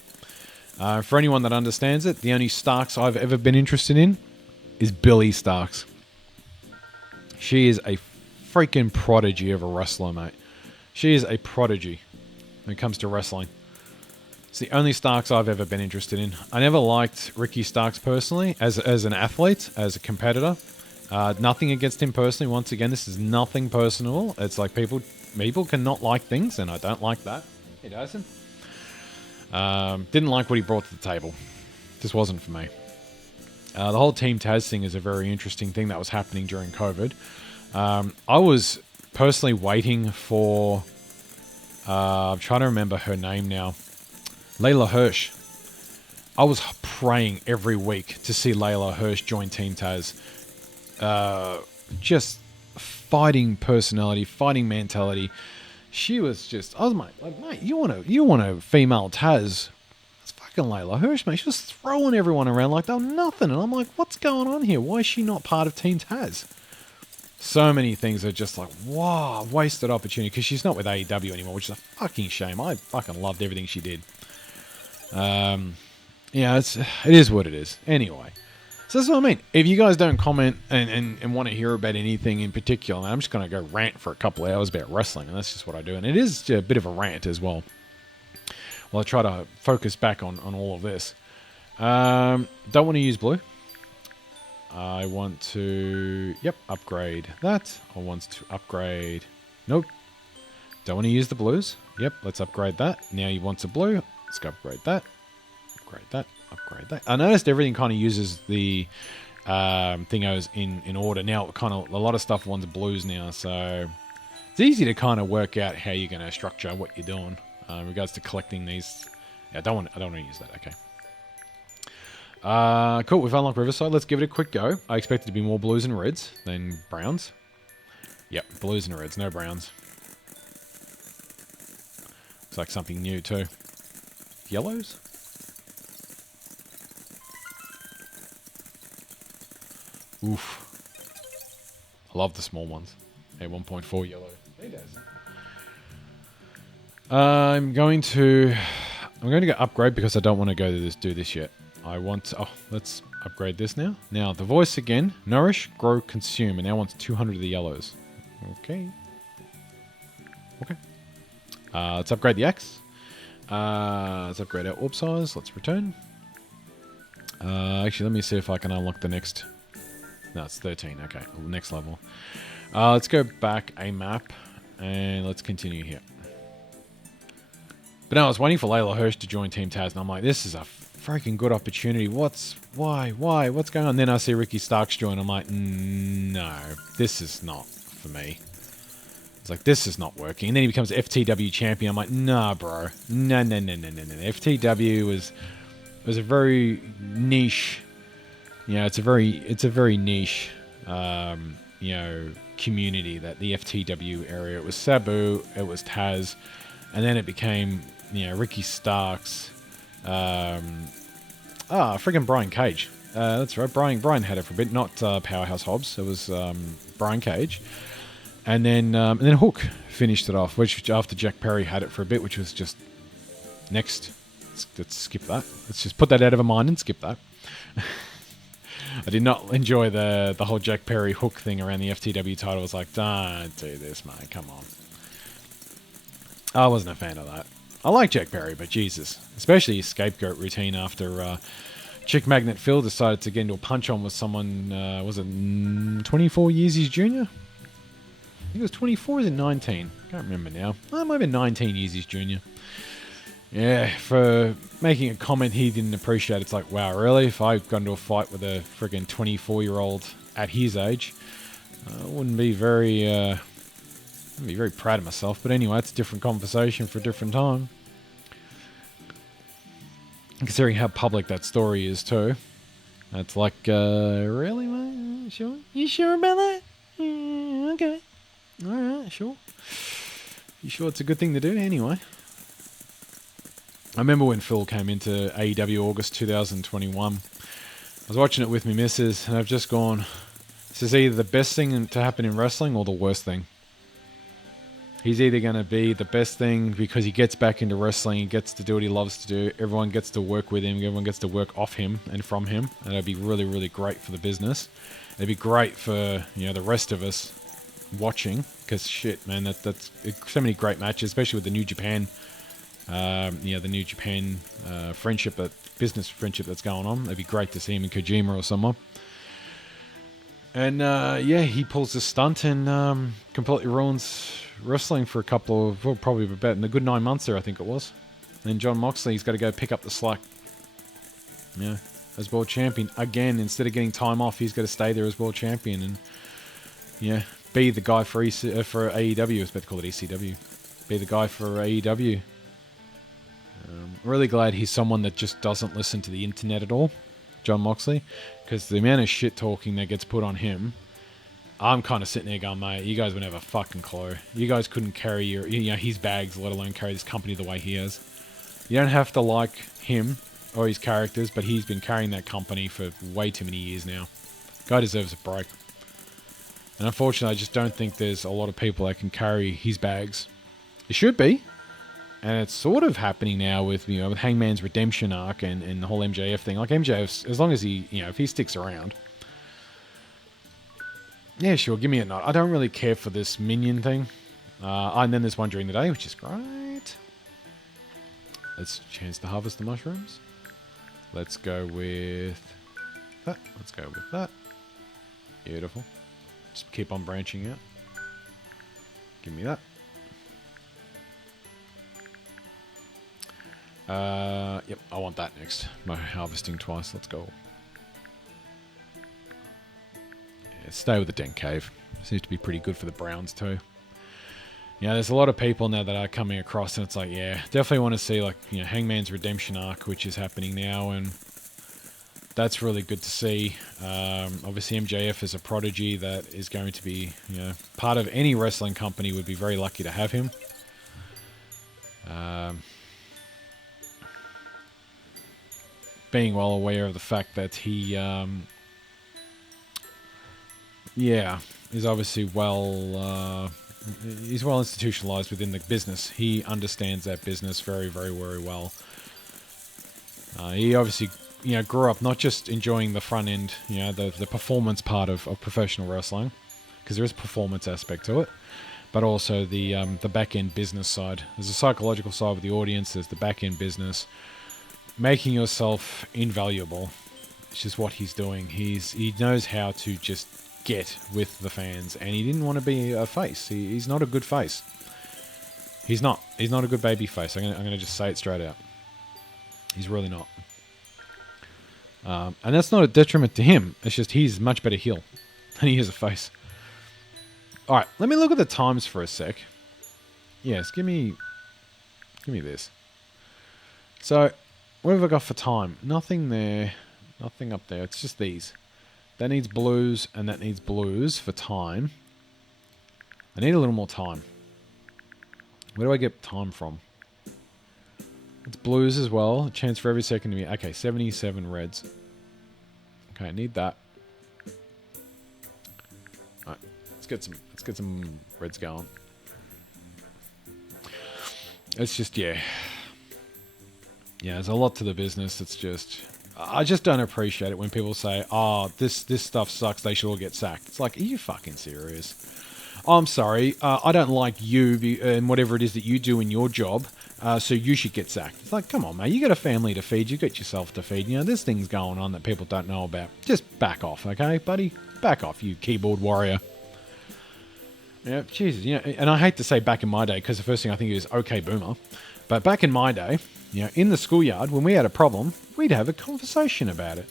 For anyone that understands it, the only Starks I've ever been interested in is Billy Starks. She is a freaking prodigy of a wrestler, mate. She is a prodigy when it comes to wrestling. It's the only Starks I've ever been interested in. I never liked Ricky Starks personally as an athlete, as a competitor. Nothing against him personally. Once again, this is nothing personal. It's like people can not like things, and I don't like that. Hey, Dyson. Didn't like what he brought to the table. Just wasn't for me. The whole Team Taz thing is a very interesting thing that was happening during COVID. I was personally waiting for... I'm trying to remember her name now. Layla Hirsch. I was praying every week to see Layla Hirsch join Team Taz. Just fighting personality, fighting mentality. She was just... I was like, mate, you want a female Taz... Layla Hirsch, mate. She was throwing everyone around like they were nothing. And I'm like, what's going on here? Why is she not part of Team Taz? So many things are just like, wow, wasted opportunity. Because she's not with AEW anymore, which is a fucking shame. I fucking loved everything she did. It is what it is. Anyway. So that's what I mean. If you guys don't comment and want to hear about anything in particular, I'm just going to go rant for a couple of hours about wrestling. And that's just what I do. And it is a bit of a rant as well. Well, I try to focus back on all of this. Don't want to use blue. I want to... Yep, upgrade that. I want to upgrade... Nope. Don't want to use the blues. Yep, let's upgrade that. Now you want a blue. Let's go upgrade that. Upgrade that. Upgrade that. I noticed everything kind of uses the thingos in order. Now, kind of a lot of stuff wants blues now, so... It's easy to kind of work out how you're going to structure what you're doing. In regards to collecting these. Yeah, I don't want to use that. Okay. Cool. We've unlocked Riverside. Let's give it a quick go. I expect it to be more blues and reds than browns. Yep, blues and reds, no browns. Looks like something new too. Yellows? Oof. I love the small ones. Hey, 1.4 yellow. Hey, does. I'm going to go upgrade because I don't want to go to do this yet. Let's upgrade this now. Now, the voice again. Nourish, grow, consume. And now wants 200 of the yellows. Okay. Let's upgrade the axe. Let's upgrade our orb size. Let's return. Actually, let me see if I can unlock the next... No, it's 13. Okay, next level. Let's go back a map. And let's continue here. But no, I was waiting for Layla Hirsch to join Team Taz, and I'm like, this is a freaking good opportunity. What's going on? Then I see Ricky Starks join. I'm like, no, this is not for me. It's like, this is not working. And then he becomes FTW champion. I'm like, nah, bro. No. FTW was a very niche, it's a very niche, community, that the FTW area. It was Sabu, it was Taz, and then it became... Ricky Starks. Friggin' Brian Cage. That's right. Brian had it for a bit. Not Powerhouse Hobbs. It was Brian Cage. And then Hook finished it off, which after Jack Perry had it for a bit, which was just next. Let's skip that. Let's just put that out of our mind and skip that. I did not enjoy the whole Jack Perry hook thing around the FTW title. I was like, don't do this, mate. Come on. I wasn't a fan of that. I like Jack Perry, but Jesus. Especially his scapegoat routine after Chick Magnet Phil decided to get into a punch-on with someone, was it 24 years his junior? I think it was 24 or was it 19? Can't remember now. Oh, it might have been 19 years his junior. Yeah, for making a comment he didn't appreciate. It's like, wow, really? If I got into a fight with a friggin' 24-year-old at his age, I wouldn't be very proud of myself. But anyway, it's a different conversation for a different time. Considering how public that story is too. It's like, really, mate? Sure? You sure about that? Yeah, okay. Alright, sure. You sure it's a good thing to do? Anyway. I remember when Phil came into AEW August 2021. I was watching it with my missus, and I've just gone, this is either the best thing to happen in wrestling or the worst thing. He's either going to be the best thing because he gets back into wrestling, he gets to do what he loves to do, everyone gets to work with him, everyone gets to work off him and from him, and it'd be really, really great for the business. It'd be great for, the rest of us watching, because shit, man, that's so many great matches, especially with the New Japan, the New Japan business friendship that's going on. It'd be great to see him in Kojima or someone. And he pulls a stunt and completely ruins wrestling for a couple of, well, probably about in a good 9 months there, I think it was. And then John Moxley's got to go pick up the slack. Yeah, as world champion again. Instead of getting time off, he's got to stay there as world champion and be the guy for AEW. I was about to call it ECW. Be the guy for AEW. I'm really glad he's someone that just doesn't listen to the internet at all, John Moxley, because the amount of shit talking that gets put on him, I'm kind of sitting there going, mate, you guys wouldn't have a fucking clue. You guys couldn't carry his bags, let alone carry this company the way he has. You don't have to like him or his characters, but he's been carrying that company for way too many years now. Guy deserves a break. And unfortunately, I just don't think there's a lot of people that can carry his bags. It should be. And it's sort of happening now with, with Hangman's redemption arc and the whole MJF thing. Like MJF, as long as he, if he sticks around. Yeah, sure, give me a nod. I don't really care for this minion thing. And then there's one during the day, which is great. Let's chance to harvest the mushrooms. Let's go with that. Let's go with that. Beautiful. Just keep on branching out. Give me that. Yep, I want that next. No harvesting twice. Let's go. Yeah, stay with the Den Cave. Seems to be pretty good for the Browns too. Yeah, there's a lot of people now that are coming across, and it's like, yeah, definitely want to see Hangman's redemption arc, which is happening now, and that's really good to see. Obviously, MJF is a prodigy that is going to be, part of any wrestling company would be very lucky to have him. Being well aware of the fact that he, is obviously he's well institutionalized within the business. He understands that business very, very, very well. He obviously, grew up not just enjoying the front end, the performance part of professional wrestling, because there is a performance aspect to it, but also the back end business side. There's a psychological side with the audience. There's the back end business. Making yourself invaluable, which is what he's doing. He knows how to just get with the fans, and he didn't want to be a face. He's not a good face. He's not a good baby face. I'm gonna just say it straight out. He's really not. And that's not a detriment to him. It's just he's a much better heel than he is a face. All right, let me look at the times for a sec. Yes, give me this. So, what have I got for time? Nothing there. Nothing up there. It's just these. That needs blues, and that needs blues for time. I need a little more time. Where do I get time from? It's blues as well. A chance for every second to be... Okay, 77 reds. Okay, I need that. Alright, let's get some reds going. It's just, yeah, there's a lot to the business. It's just, I just don't appreciate it when people say, "Oh, this stuff sucks. They should all get sacked." It's like, are you fucking serious? I'm sorry. I don't like you and whatever it is that you do in your job. So you should get sacked. It's like, come on, mate. You got a family to feed. You got yourself to feed. You know, there's things going on that people don't know about. Just back off, okay, buddy? Back off, you keyboard warrior. Yeah, Jesus. You know, and I hate to say back in my day because the first thing I think is, okay, boomer. But back in my day, you know, in the schoolyard, when we had a problem, we'd have a conversation about it.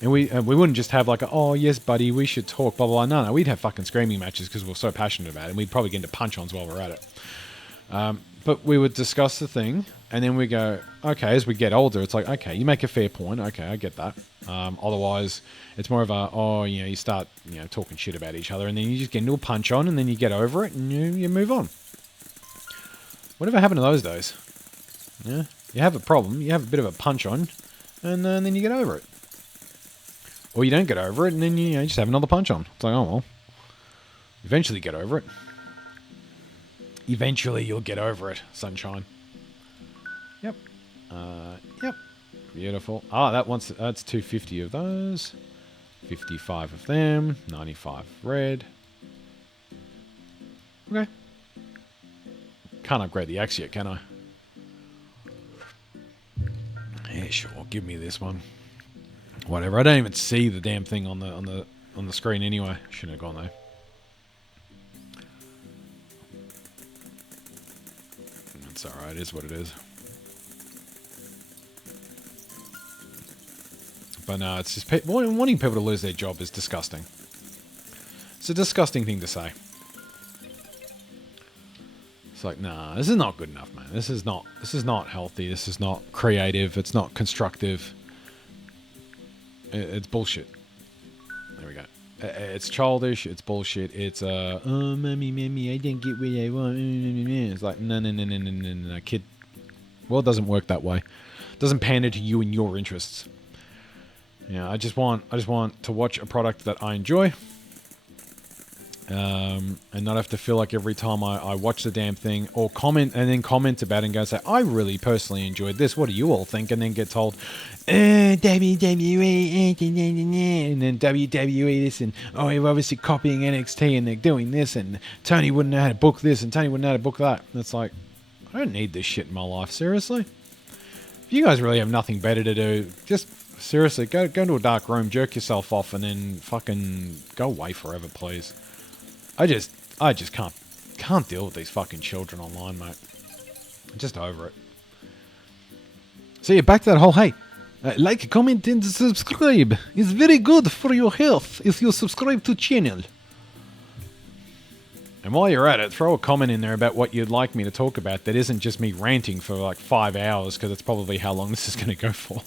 And we wouldn't just have like, oh, yes, buddy, we should talk, blah, blah, blah. No, we'd have fucking screaming matches because we were so passionate about it. And we'd probably get into punch-ons while we're at it. But we would discuss the thing, and then we go, okay, as we get older, it's like, okay, you make a fair point. Okay, I get that. Otherwise, it's more of a, you start, talking shit about each other, and then you just get into a punch-on, and then you get over it, and you move on. Whatever happened to those days? Yeah, you have a problem, you have a bit of a punch-on, and then you get over it. Or you don't get over it, and then you just have another punch-on. It's like, oh, well, eventually get over it. Eventually you'll get over it, sunshine. Yep. Yep. Beautiful. That's 250 of those. 55 of them. 95 red. Okay. Can't upgrade the axe yet, can I? Yeah, sure. Give me this one. Whatever. I don't even see the damn thing on the screen anyway. Shouldn't have gone there. It's alright, it is what it is. But no, it's just wanting people to lose their job is disgusting. It's a disgusting thing to say. It's like, nah, this is not good enough, man. This is not healthy. This is not creative. It's not constructive. It's bullshit. There we go. It's childish. It's bullshit. It's mommy, I didn't get what I want. It's like, no, kid. Well, it doesn't work that way. It doesn't pander to you and your interests. I just want to watch a product that I enjoy, and not have to feel like every time I watch the damn thing or comment about it and go say, I really personally enjoyed this. What do you all think? And then get told, WWE, and then WWE this, and you're obviously copying NXT and they're doing this, and Tony wouldn't know how to book this and Tony wouldn't know how to book that. And it's like, I don't need this shit in my life, seriously. If you guys really have nothing better to do, just seriously go into a dark room, jerk yourself off, and then fucking go away forever, please. I just can't deal with these fucking children online, mate. I'm just over it. So yeah, back to that whole, hey, like, comment, and subscribe. It's very good for your health if you subscribe to channel. And while you're at it, throw a comment in there about what you'd like me to talk about that isn't just me ranting for like 5 hours, because that's probably how long this is going to go for.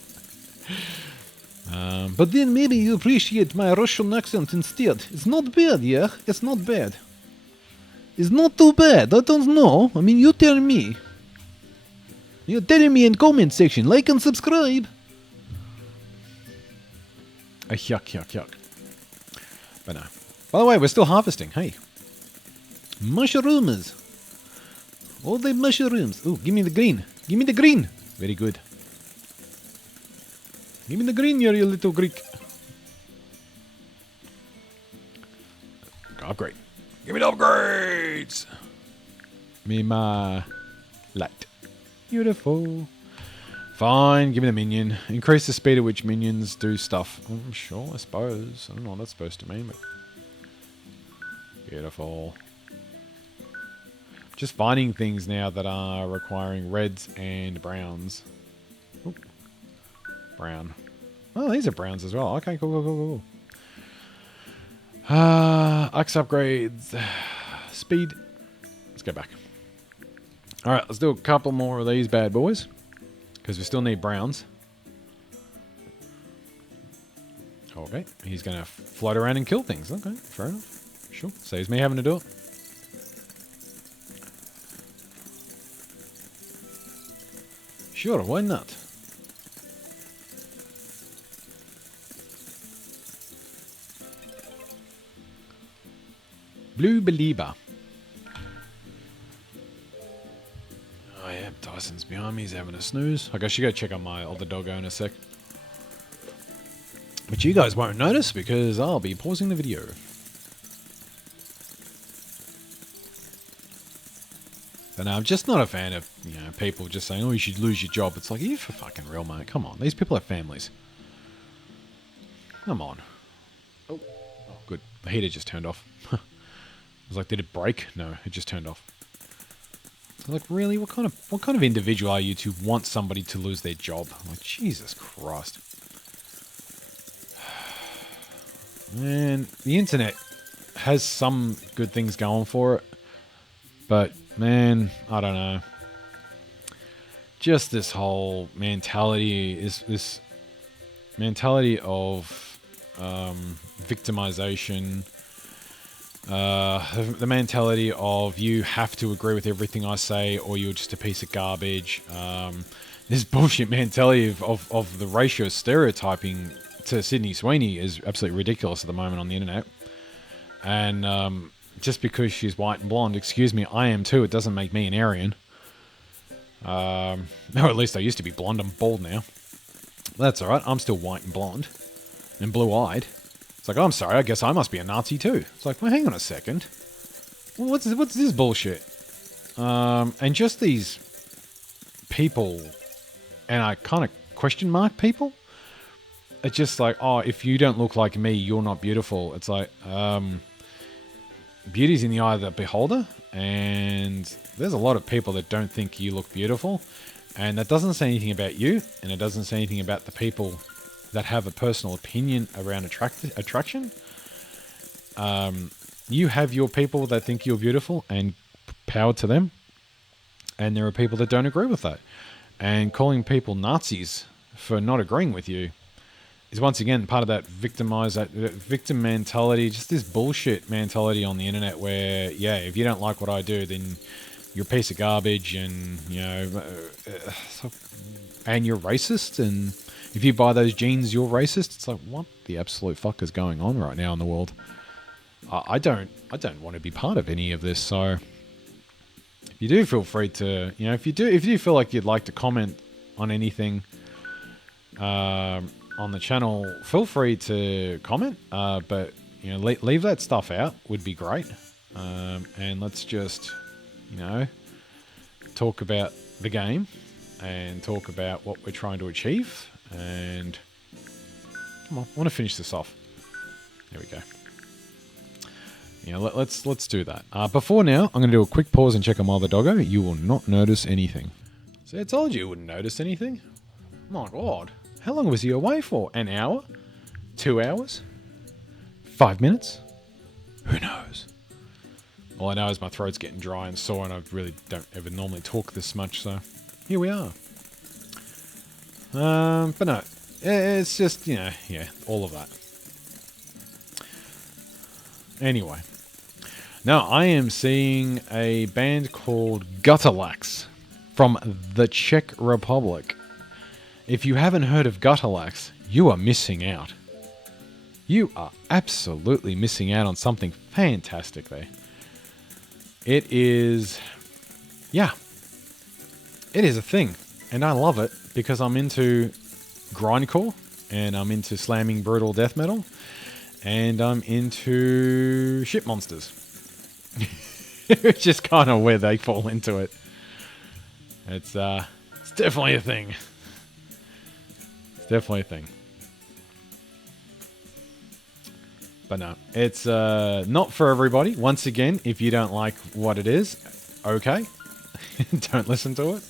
But then maybe you appreciate my Russian accent instead. It's not bad, yeah? It's not bad. It's not too bad. I don't know. I mean, you tell me. You tell me in comment section. Like and subscribe. Yuck. But no. By the way, we're still harvesting. Hey. Mushrooms. All the mushrooms. Ooh, give me the green. Give me the green. Very good. Give me the green, you little Greek. Upgrade. Give me the upgrades. Me my light. Beautiful. Fine, give me the minion. Increase the speed at which minions do stuff. Sure, I suppose. I don't know what that's supposed to mean, but... Beautiful. Just finding things now that are requiring reds and browns. Ooh. Brown. Oh, these are browns as well. Okay, cool. Axe upgrades. Speed. Let's go back. Alright, let's do a couple more of these bad boys. Because we still need browns. Okay, he's going to float around and kill things. Okay, fair enough. Sure, saves me having to do it. Sure, why not? Blue Believer. Oh, Oh, yeah, Tyson's behind me. He's having a snooze. I guess you go check on my older doggo in a sec. 'Cause I don't know what's going on. But yeah, Tyson's behind me. He's having a snooze. Oh, yeah, Tyson's behind me. He's having a snooze. I guess you go check on my older doggo in a sec. 'Cause I don't know what's going on. But yeah, Tyson's behind me. He's having a snooze. I guess you go check on my older doggo in a sec. But you guys won't notice because I'll be pausing the video. But no, I'm just not a fan of, people just saying, oh, you should lose your job. It's like, are you for fucking real, mate? Come on. These people have families. Come on. Oh, good. The heater just turned off. I was like, did it break? No, it just turned off. So like, really? What kind of individual are you to want somebody to lose their job? I'm like, Jesus Christ. Man, the internet has some good things going for it. But, man, I don't know. Just this whole mentality is this mentality of victimization. The mentality of you have to agree with everything I say or you're just a piece of garbage. This bullshit mentality of the ratio stereotyping to Sydney Sweeney is absolutely ridiculous at the moment on the internet. And just because she's white and blonde, excuse me, I am too. It doesn't make me an Aryan. No, at least I used to be blonde. I'm bald now. That's all right. I'm still white and blonde and blue-eyed. It's like, oh, I'm sorry. I guess I must be a Nazi too. It's like, well, hang on a second. What's this bullshit? And just these people, and I kind of question mark people. It's just like, oh, if you don't look like me, you're not beautiful. It's like, beauty's in the eye of the beholder, and there's a lot of people that don't think you look beautiful, and that doesn't say anything about you, and it doesn't say anything about the people that have a personal opinion around attraction. You have your people that think you're beautiful, and power to them, and there are people that don't agree with that, and calling people Nazis for not agreeing with you is once again part of that victim mentality, just this bullshit mentality on the internet where, yeah, if you don't like what I do, then you're a piece of garbage and, and you're racist. And if you buy those jeans, you're racist. It's like, what the absolute fuck is going on right now in the world? I don't want to be part of any of this. So if you do, feel free to, if you do feel like you'd like to comment on anything, on the channel, feel free to comment, but leave that stuff out would be great. And let's just talk about the game and talk about what we're trying to achieve. And come on, I want to finish this off. There we go. Let's do that. Before now, I'm going to do a quick pause and check on my other doggo. You will not notice anything. See, I told you wouldn't notice anything. My God. How long was he away for? An hour? 2 hours? 5 minutes? Who knows? All I know is my throat's getting dry and sore, and I really don't ever normally talk this much, so here we are. But no, it's just, all of that. Anyway, now I am seeing a band called Gutterlax from the Czech Republic. If you haven't heard of Gutterlax, you are missing out. You are absolutely missing out on something fantastic there. It is a thing. And I love it because I'm into grindcore, and I'm into slamming brutal death metal, and I'm into shit monsters. It's just kind of where they fall into it. It's definitely a thing. Definitely a thing. But no, it's not for everybody. Once again, if you don't like what it is, okay. Don't listen to it.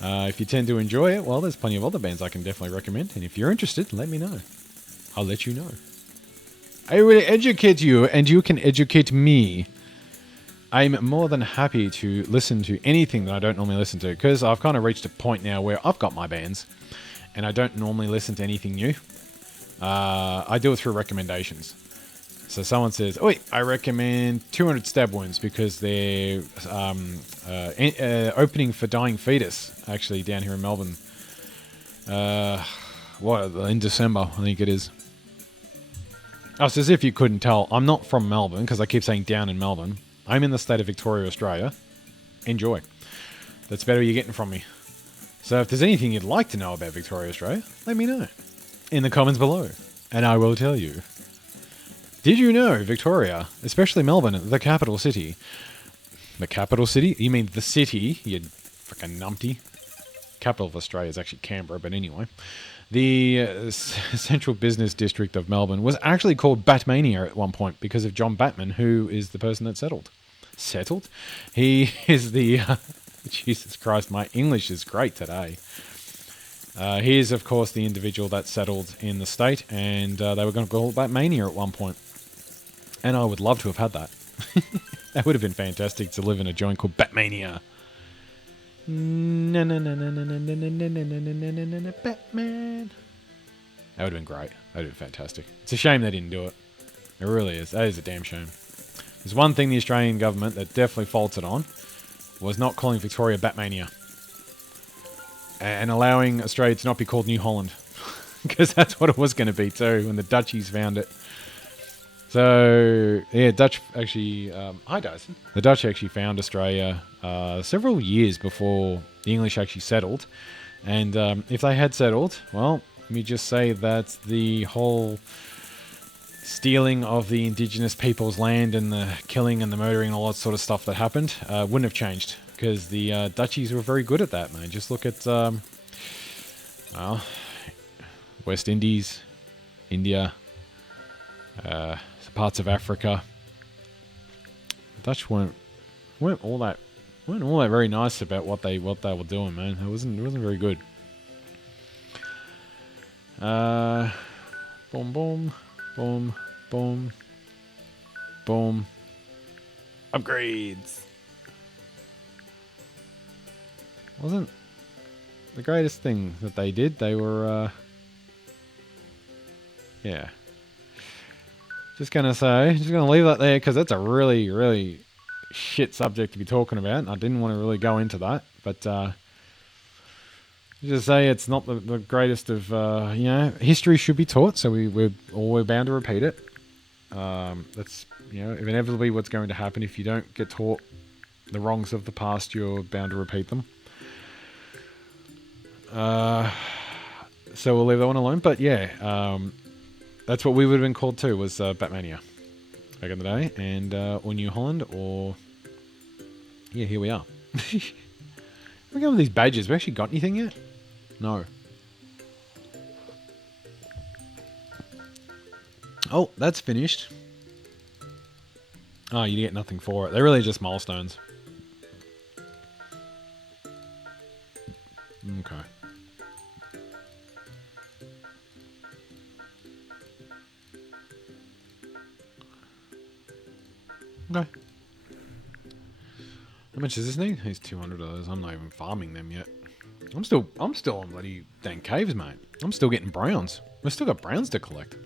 If you tend to enjoy it, well, there's plenty of other bands I can definitely recommend. And if you're interested, let me know. I'll let you know. I will educate you, and you can educate me. I'm more than happy to listen to anything that I don't normally listen to, because I've kind of reached a point now where I've got my bands, and I don't normally listen to anything new. I do it through recommendations. So someone says, "Oh, I recommend 200 Stab Wounds because they're opening for Dying Fetus, actually, down here in Melbourne. In December, I think it is." Oh, so as if you couldn't tell, I'm not from Melbourne, because I keep saying down in Melbourne. I'm in the state of Victoria, Australia. Enjoy. That's better you're getting from me. So if there's anything you'd like to know about Victoria, Australia, let me know in the comments below. And I will tell you. Did you know Victoria, especially Melbourne, the capital city? The capital city? You mean the city, you frickin' numpty. Capital of Australia is actually Canberra, but anyway. The central business district of Melbourne was actually called Batmania at one point because of John Batman, who is the person that settled. Settled? He is the... Jesus Christ, my English is great today. He is, of course, the individual that settled in the state, and they were going to call it Batmania at one point. And I would love to have had that. That would have been fantastic to live in a joint called Batmania. Batman. That would have been great. That would have been fantastic. It's a shame they didn't do it. It really is. That is a damn shame. There's one thing the Australian government that definitely faults it on was not calling Victoria Batmania. And allowing Australia to not be called New Holland. Because that's what it was going to be too when the Dutchies found it. So, yeah, Dutch actually... hi, Dyson. The Dutch actually found Australia several years before the English actually settled. And if they had settled, well, let me just say that the whole stealing of the indigenous people's land and the killing and the murdering and all that sort of stuff that happened wouldn't have changed. Because the Dutchies were very good at that, man. Just look at, well, West Indies, India, parts of Africa. The Dutch weren't all that very nice about what they were doing, man. It wasn't very good. Boom, boom, boom, boom, boom. Upgrades. Wasn't the greatest thing that they did. They were, yeah. Just going to leave that there because that's a really, really shit subject to be talking about. I didn't want to really go into that, but just say it's not the greatest of, history should be taught, so we're bound to repeat it. That's, inevitably what's going to happen. If you don't get taught the wrongs of the past, you're bound to repeat them. So we'll leave that one alone, but yeah, that's what we would have been called too, was Batmania back in the day, and or New Holland, or yeah, here we are. We're going with these badges. We actually got anything yet? No. Oh, that's finished. Oh, you get nothing for it. They're really just milestones. Okay. Okay. How much is this thing? It's $200. I'm not even farming them yet. I'm still on bloody dang caves, mate. I'm still getting browns. We've still got browns to collect.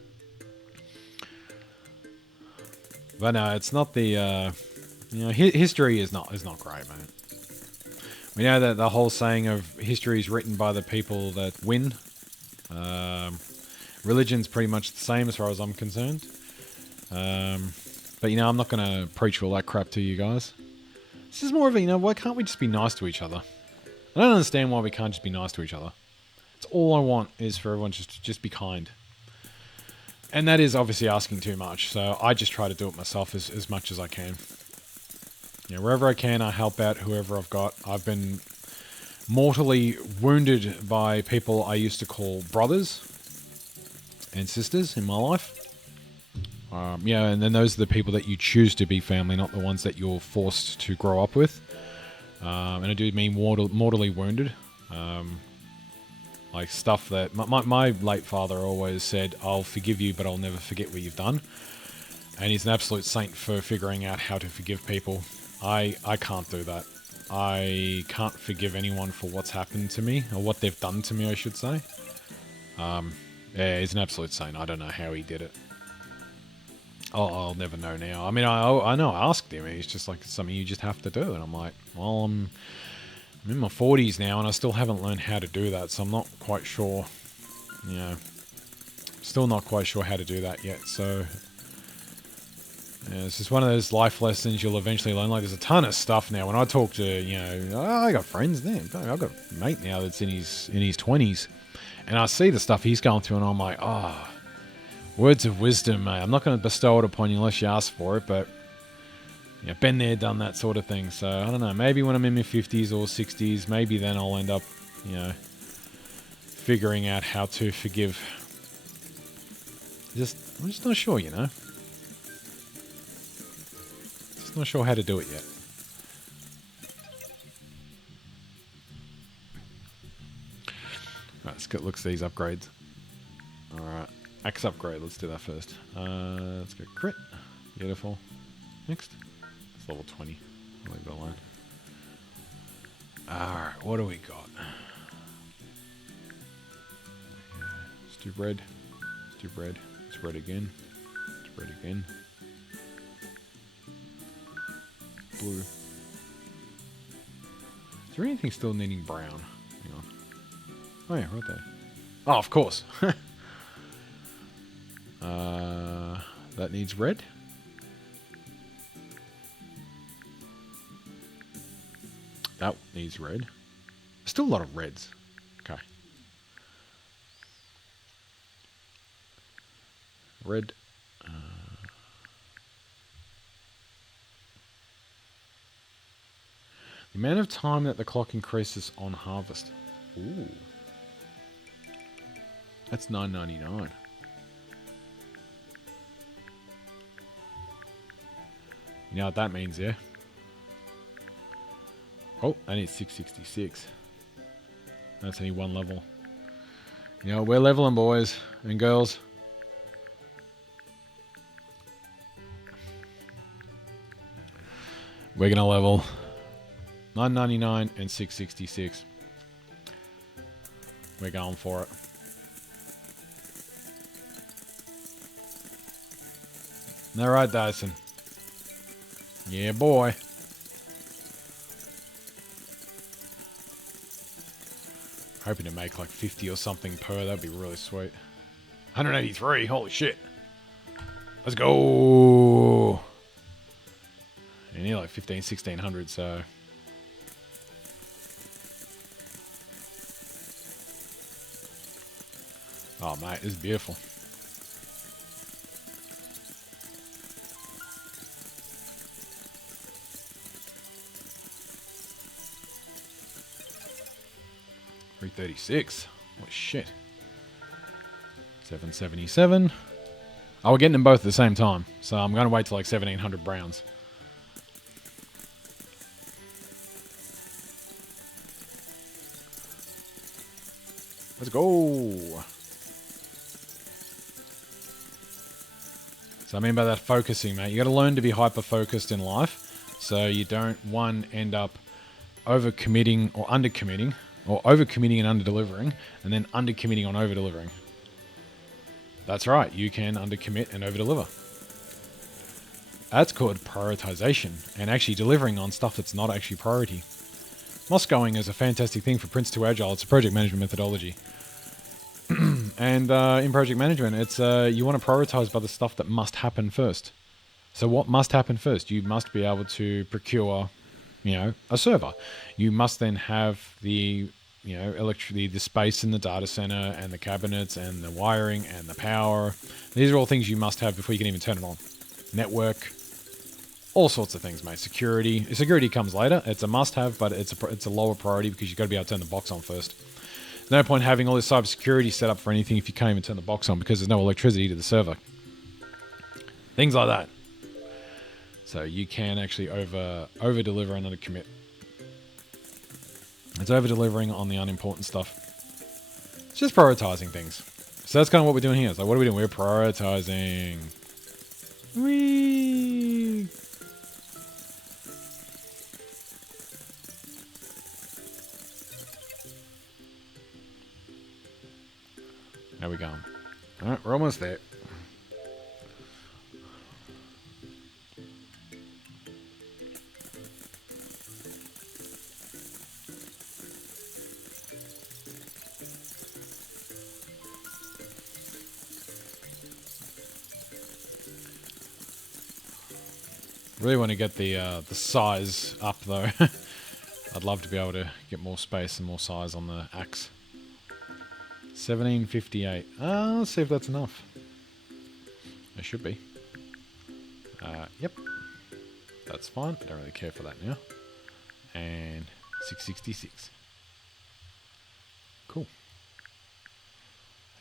But no, it's not the history is not great, mate. We know that the whole saying of history is written by the people that win. Religion's pretty much the same as far as I'm concerned. But, I'm not going to preach all that crap to you guys. This is more of a, why can't we just be nice to each other? I don't understand why we can't just be nice to each other. It's all I want is for everyone to just be kind. And that is obviously asking too much. So I just try to do it myself as much as I can. Wherever I can, I help out whoever I've got. I've been mortally wounded by people I used to call brothers and sisters in my life. And then those are the people that you choose to be family, not the ones that you're forced to grow up with. And I do mean mortally wounded. Like stuff that... My late father always said, I'll forgive you, but I'll never forget what you've done. And he's an absolute saint for figuring out how to forgive people. I can't do that. I can't forgive anyone for what's happened to me, or what they've done to me, I should say. He's an absolute saint. I don't know how he did it. I'll never know now. I mean, I know I asked him, and he's just like, it's something you just have to do. And I'm like, well, I'm in my 40s now, and I still haven't learned how to do that, so I'm not quite sure. Still not quite sure how to do that yet. So it's just one of those life lessons you'll eventually learn. Like, there's a ton of stuff now. When I talk to, I got friends there. I've got a mate now that's in his 20s, and I see the stuff he's going through, and I'm like, Words of wisdom, mate. I'm not going to bestow it upon you unless you ask for it, but yeah, been there, done that sort of thing. So I don't know. Maybe when I'm in my 50s or 60s, maybe then I'll end up, figuring out how to forgive. I'm just not sure, Just not sure how to do it yet. Right, let's get looks at these upgrades. Alright, axe upgrade. Let's do that first. Let's go crit. Beautiful. Next. It's level 20. I'll leave it alone. Alright, what do we got? Let's do red. Let's do red. Let's red again. Let's red again. Blue. Is there anything still needing brown? Hang on. Oh yeah, right there. Oh, of course. That needs red. That needs red. Still a lot of reds. Okay. Red. The amount of time that the clock increases on harvest. Ooh. That's $9.99. You know what that means, yeah? Oh, I need 666. That's only one level. You know, we're leveling, boys and girls. We're gonna level 999 and 666. We're going for it. All right, Dyson. Yeah, boy. Hoping to make like 50 or something per. That'd be really sweet. 183. Holy shit. Let's go. And near like 15, 1600, so. Oh, mate, this is beautiful. $336. Holy shit. 777. Oh, we're getting them both at the same time. So I'm going to wait till like 1700 browns. Let's go. So I mean by that focusing, mate. You got to learn to be hyper-focused in life. So you don't, one, end up over-committing or under-committing. Or over-committing and under-delivering. And then under-committing on over-delivering. That's right. You can under-commit and over-deliver. That's called prioritization. And actually delivering on stuff that's not actually priority. Moscowing is a fantastic thing for Prince 2 Agile. It's a project management methodology. And in project management, it's you want to prioritize by the stuff that must happen first. So what must happen first? You must be able to procure, a server. You must then have the, the space in the data center and the cabinets and the wiring and the power. These are all things you must have before you can even turn it on. Network. All sorts of things, mate. Security. Security comes later. It's a must-have, but it's a lower priority because you've got to be able to turn the box on first. No point having all this cybersecurity set up for anything if you can't even turn the box on because there's no electricity to the server. Things like that. So you can actually over-deliver and under-commit. It's over-delivering on the unimportant stuff. It's just prioritizing things. So that's kind of what we're doing here. It's like, what are we doing? We're prioritizing. Whee! There we go. Alright, we're almost there. Really want to get the size up though. I'd love to be able to get more space and more size on the axe. 1758. Let's see if that's enough. It should be. Yep. That's fine. I don't really care for that now. And 666. Cool.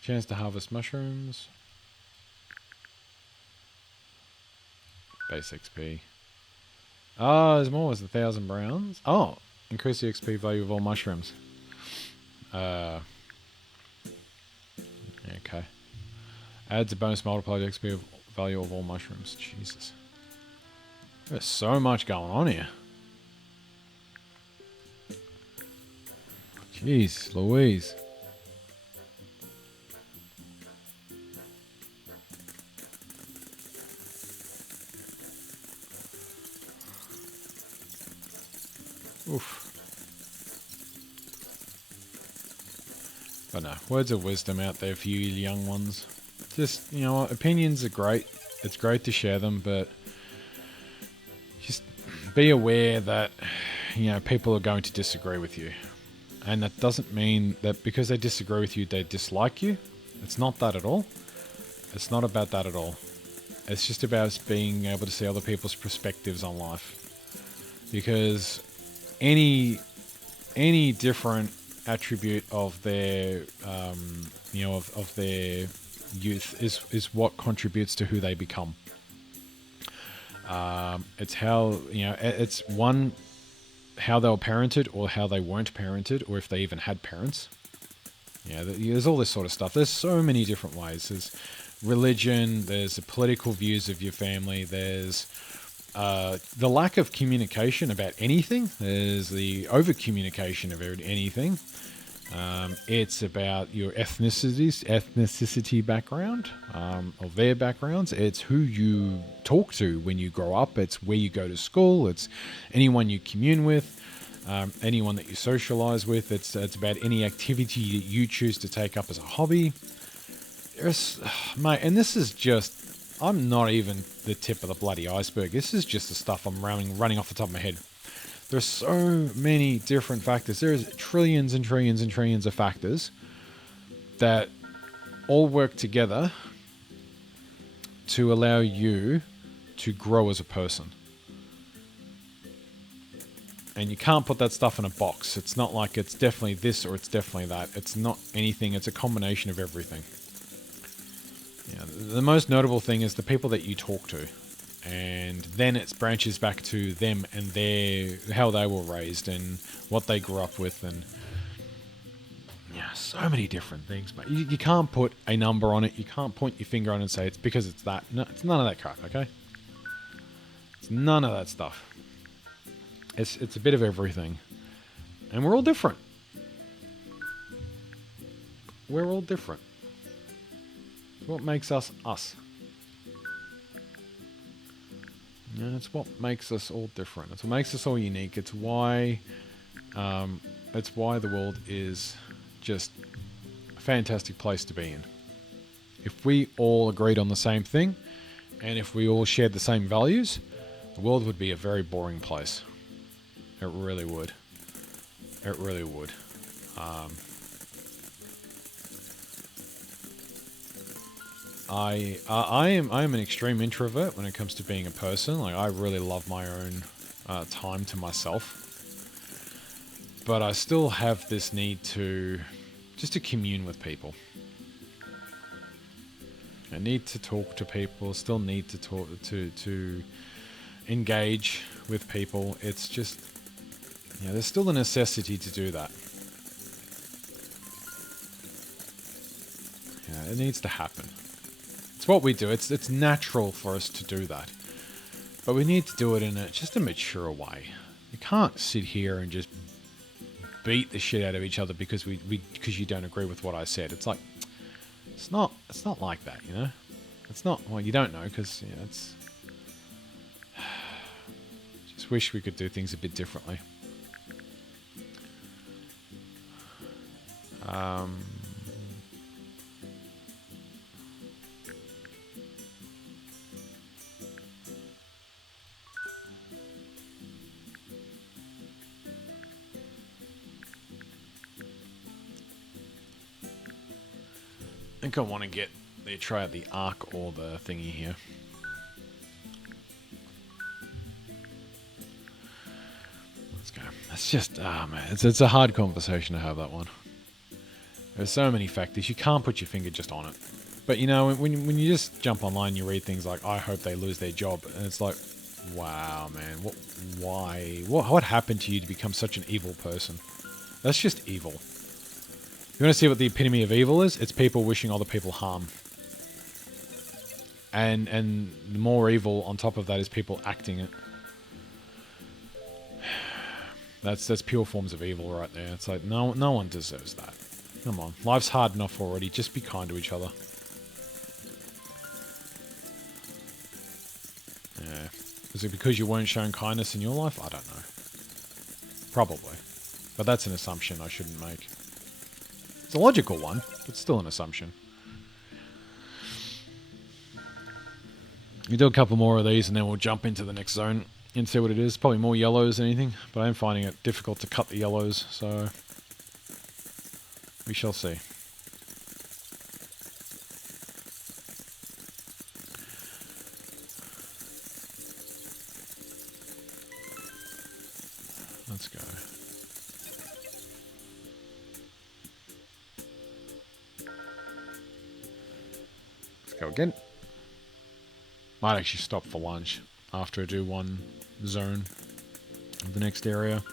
Chance to harvest mushrooms. Base XP. Oh, there's more. It's 1,000 browns. Oh, increase the XP value of all mushrooms. Okay. Adds a bonus multiplier to XP value of all mushrooms. Jesus. There's so much going on here. Jeez Louise. Oof. But no, words of wisdom out there for you young ones. Just, you know what, opinions are great. It's great to share them, but just be aware that, you know, people are going to disagree with you. And that doesn't mean that because they disagree with you, they dislike you. It's not that at all. It's not about that at all. It's just about being able to see other people's perspectives on life. Because any different attribute of their, you know, of their youth is what contributes to who they become. It's how, you know, it's one, how they were parented or how they weren't parented, or if they even had parents. Yeah, there's all this sort of stuff. There's so many different ways. There's religion, there's the political views of your family, there's the lack of communication about anything, there's the over-communication of anything. It's about your ethnicity background, or their backgrounds. It's who you talk to when you grow up. It's where you go to school. It's anyone you commune with, anyone that you socialize with. It's about any activity that you choose to take up as a hobby. Mate, and this is just, I'm not even the tip of the bloody iceberg. This is just the stuff I'm running off the top of my head. There's so many different factors. There's trillions and trillions and trillions of factors that all work together to allow you to grow as a person. And you can't put that stuff in a box. It's not like it's definitely this or it's definitely that. It's not anything. It's a combination of everything. Yeah, the most notable thing is the people that you talk to. And then it branches back to them and how they were raised and what they grew up with, and yeah, so many different things. But you can't put a number on it. You can't point your finger on it and say it's because it's that. No, it's none of that crap. Okay, it's none of that stuff. It's a bit of everything, and we're all different. We're all different. It's what makes us us. And it's what makes us all different. It's what makes us all unique. It's why the world is just a fantastic place to be in. If we all agreed on the same thing, and if we all shared the same values, the world would be a very boring place. It really would. It really would. I am an extreme introvert when it comes to being a person. Like, I really love my own time to myself, but I still have this need to commune with people. I need to talk to people. Still need to talk to engage with people. It's just, yeah, there's still a necessity to do that. Yeah, it needs to happen. It's what we do. It's natural for us to do that. But we need to do it in just a mature way. You can't sit here and just beat the shit out of each other because because you don't agree with what I said. It's like, it's not like that, you know? It's not, well, you don't know because, you know, it's, just wish we could do things a bit differently. I think I want to get you try out the arc or the thingy here. Let's go. It's just, man, it's a hard conversation to have, that one. There's so many factors. You can't put your finger just on it. But, you know, when you just jump online, you read things like, I hope they lose their job. And it's like, wow, man. Why? What happened to you to become such an evil person? That's just evil. You want to see what the epitome of evil is? It's people wishing other people harm. And the more evil on top of that is people acting it. That's pure forms of evil right there. It's like, no one deserves that. Come on. Life's hard enough already. Just be kind to each other. Yeah. Is it because you weren't shown kindness in your life? I don't know. Probably. But that's an assumption I shouldn't make. It's a logical one, but still an assumption. We do a couple more of these and then we'll jump into the next zone and see what it is. Probably more yellows than anything, but I'm finding it difficult to cut the yellows, so we shall see. Let's go. Let's go again. Might actually stop for lunch after I do one zone of the next area.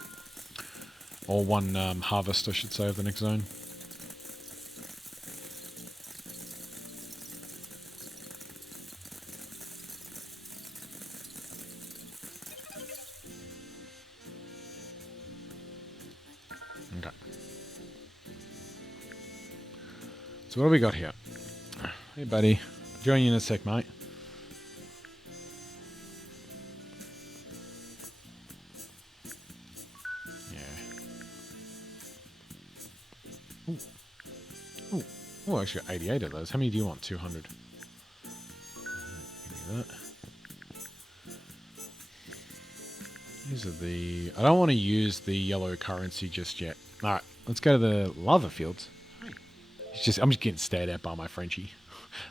Or one harvest, I should say, of the next zone. Okay. So what do we got here? Hey, buddy. Join you in a sec, mate. Oh, actually got 88 of those. How many do you want? 200. Give me that. These are the... I don't want to use the yellow currency just yet. Alright, let's go to the lava fields. I'm just getting stared at by my Frenchie.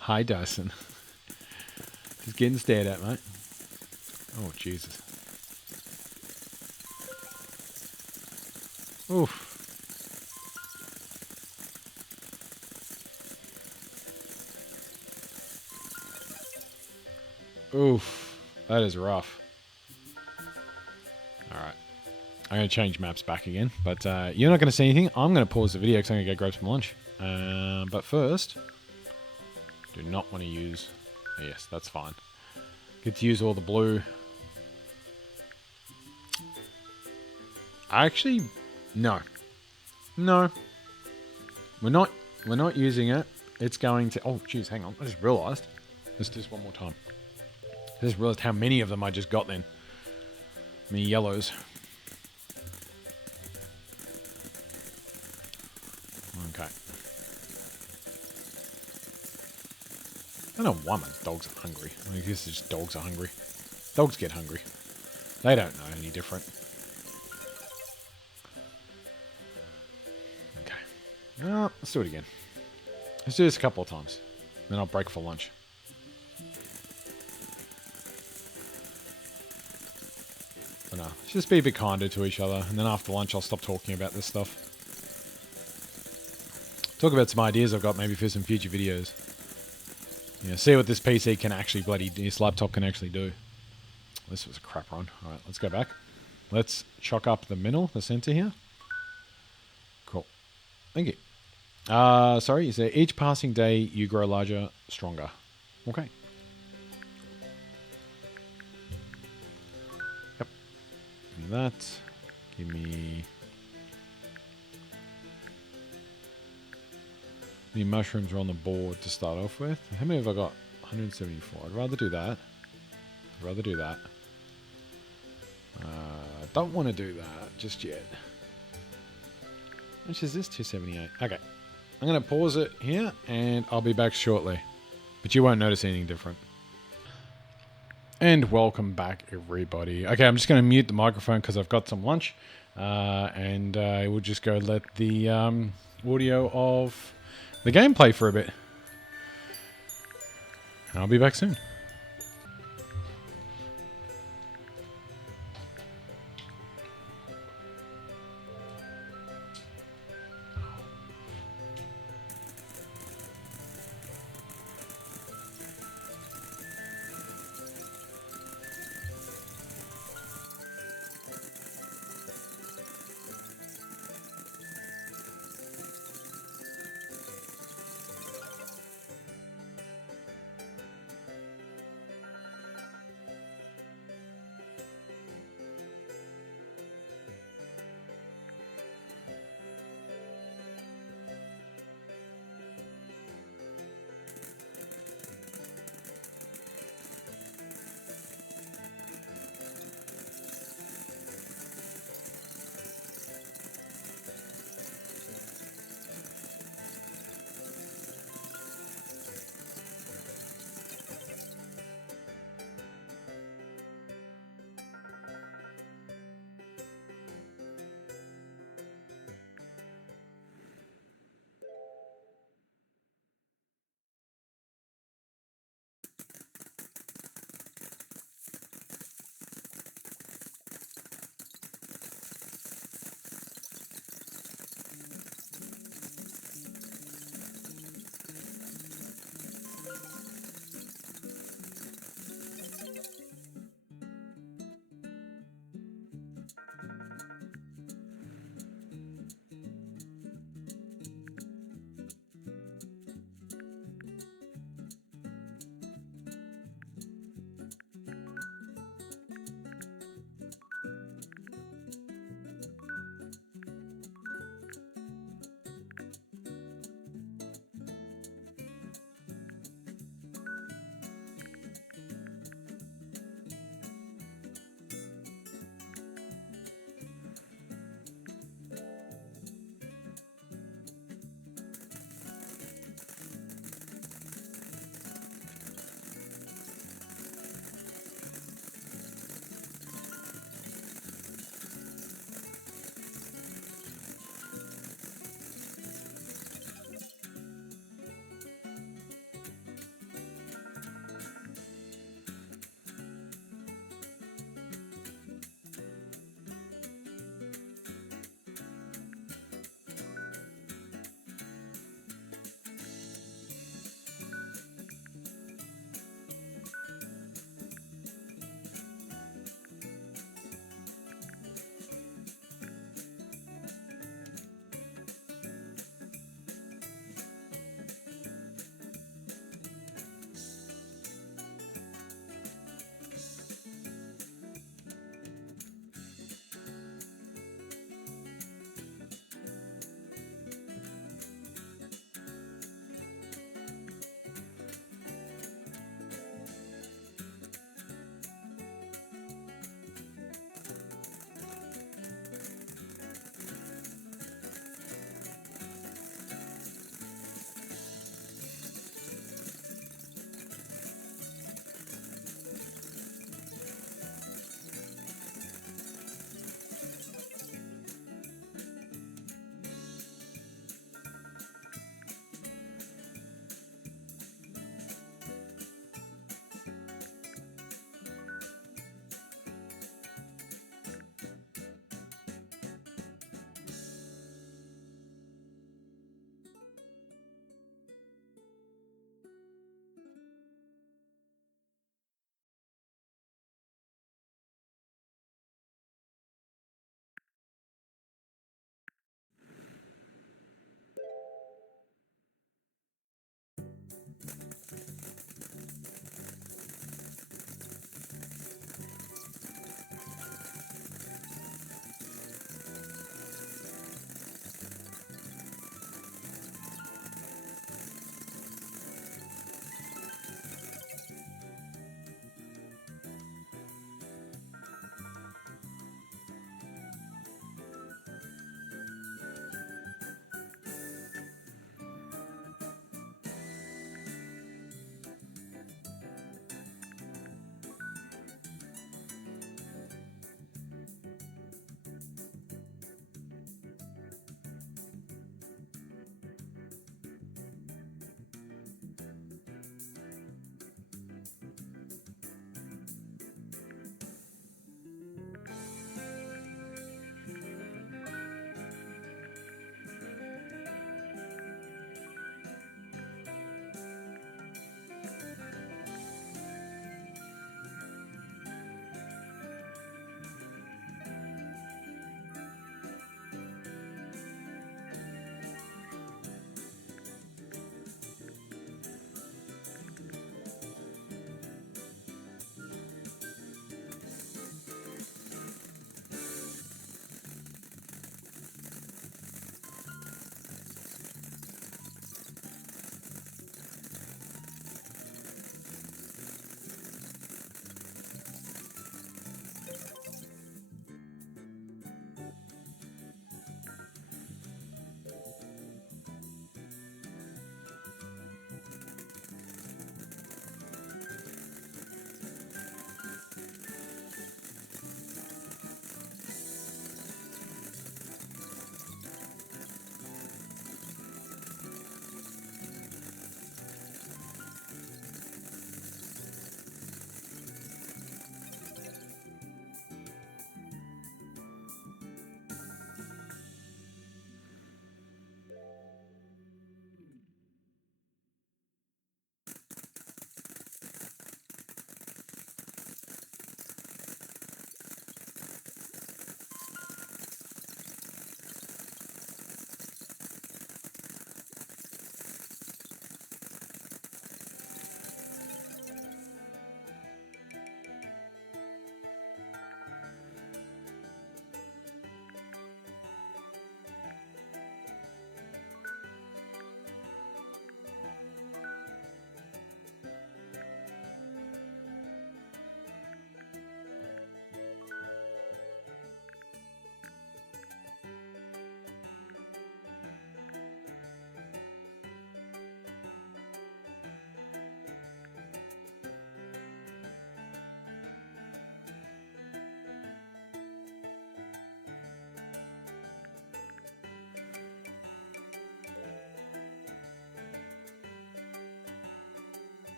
Hi, Dyson. Just getting stared at, mate. Oh, Jesus. Oof. Oof, that is rough. Alright. I'm going to change maps back again. But you're not going to see anything. I'm going to pause the video because I'm going to go grab some lunch. But first, do not want to use... Yes, that's fine. Get to use all the blue. Actually, no. No. We're not using it. It's going to... Oh, jeez, hang on. I just realised. Let's do this one more time. I just realised how many of them I just got then. Many yellows. Okay. I don't know why my dogs are hungry. I guess it's just dogs are hungry. Dogs get hungry. They don't know any different. Okay. Let's do it again. Let's do this a couple of times. Then I'll break for lunch. But no, let's just be a bit kinder to each other. And then after lunch, I'll stop talking about this stuff. Talk about some ideas I've got maybe for some future videos. Yeah, see what this PC can actually this laptop can actually do. This was a crap run. Alright, let's go back. Let's chalk up the middle, the center here. Cool. Thank you. Sorry, you say each passing day you grow larger, stronger. Okay. Yep. And that. Give me... The mushrooms are on the board to start off with. How many have I got? 174. I'd rather do that. I'd rather do that. Don't want to do that just yet. Which is this? 278. Okay. I'm going to pause it here and I'll be back shortly. But you won't notice anything different. And welcome back, everybody. Okay, I'm just going to mute the microphone because I've got some lunch. And we'll just go let the audio of... the gameplay for a bit. I'll be back soon.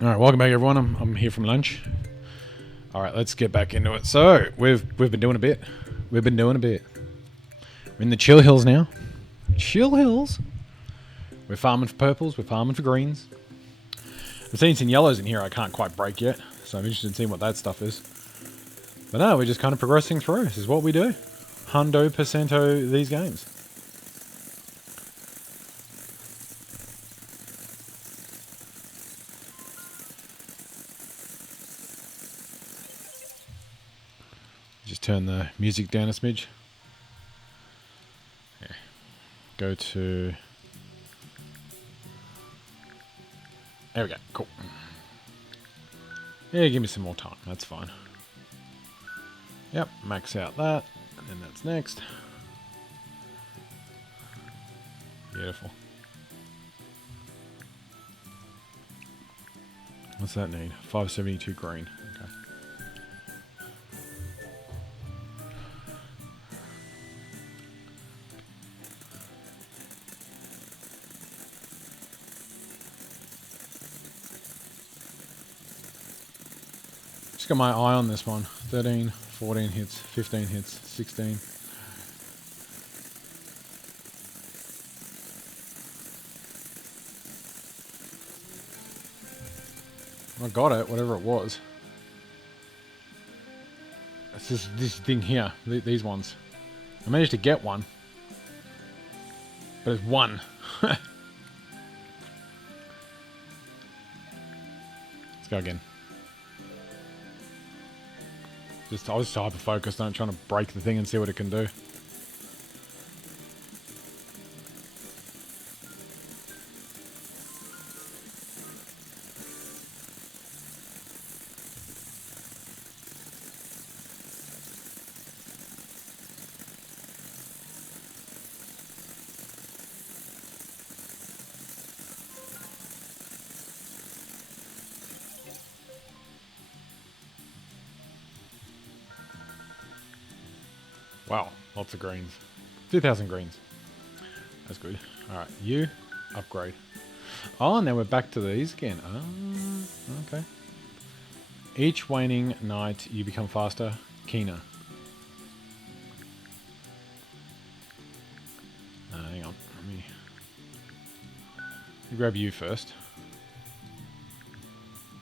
All right, welcome back, everyone. I'm here from lunch. All right, let's get back into it. So we've been doing a bit. We're in the chill hills now. Chill hills. We're farming for purples. We're farming for greens. I've seen some yellows in here I can't quite break yet, so I'm interested in seeing what that stuff is. But no, we're just kind of progressing through. This is what we do. Hundo percento these games. Just turn the music down a smidge. Yeah. Go to... There we go. Cool. Yeah, give me some more time. That's fine. Yep, max out that. And that's next. Beautiful. What's that need? 572 green. Okay. Just got my eye on this one. 13, 14 hits, 15 hits, 16. I got it, whatever it was. It's just this thing here, these ones. I managed to get one. But it's one. Let's go again. I was just hyper focused on trying to break the thing and see what it can do. Wow, lots of greens. 2,000 greens. That's good. Alright, you upgrade. Oh, now we're back to these again. Oh, okay. Each waning night, you become faster, keener. Hang on. Let me grab you first.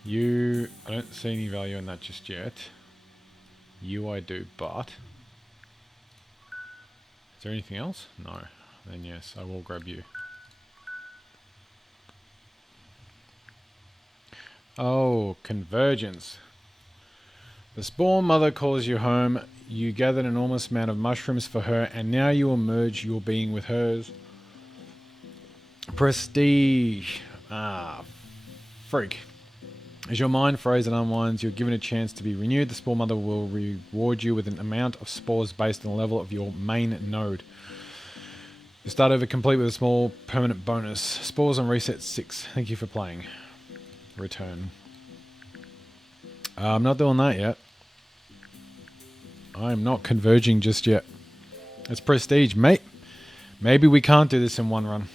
You, I don't see any value in that just yet. You I do, but... Is there anything else? No. Then yes, I will grab you. Oh, convergence. The spawn mother calls you home. You gather an enormous amount of mushrooms for her, and now you will merge your being with hers. Prestige. Ah, freak. As your mind frays and unwinds, you're given a chance to be renewed. The Spore Mother will reward you with an amount of spores based on the level of your main node. You start over complete with a small permanent bonus. Spores on reset 6. Thank you for playing. Return. I'm not doing that yet. I'm not converging just yet. It's prestige, mate. Maybe we can't do this in one run.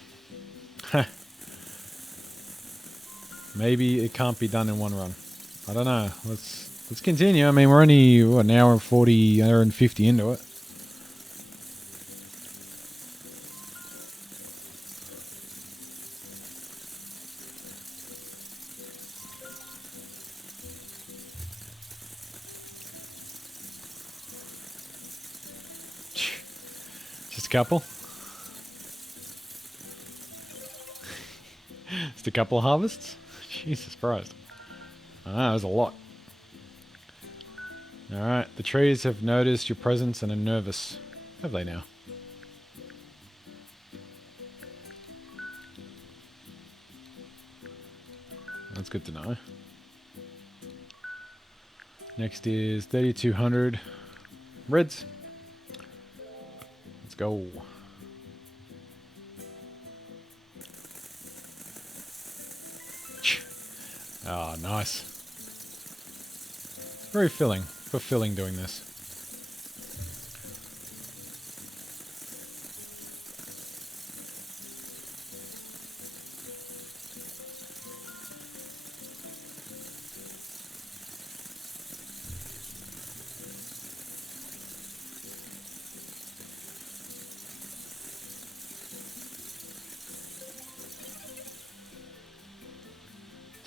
Maybe it can't be done in one run. I don't know. Let's continue. I mean, we're only an hour and 40, hour and 50 into it. Just a couple. Just a couple of harvests. Jesus Christ. Ah, there's a lot. Alright, the trees have noticed your presence and are nervous. Have they now? That's good to know. Next is 3,200 reds. Let's go. Ah, nice. Very filling. Fulfilling doing this.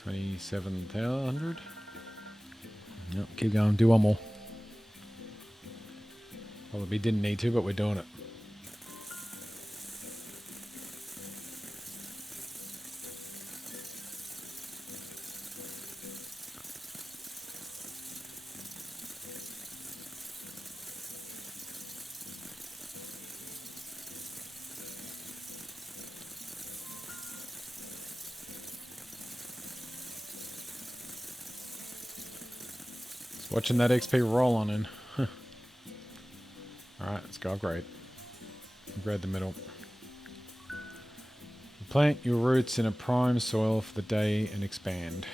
27,000. Yep, keep going. Do one more. Probably didn't need to, but we're doing it. Just watching that XP roll on in. Alright, let's go upgrade. Upgrade the middle. Plant your roots in a prime soil for the day and expand.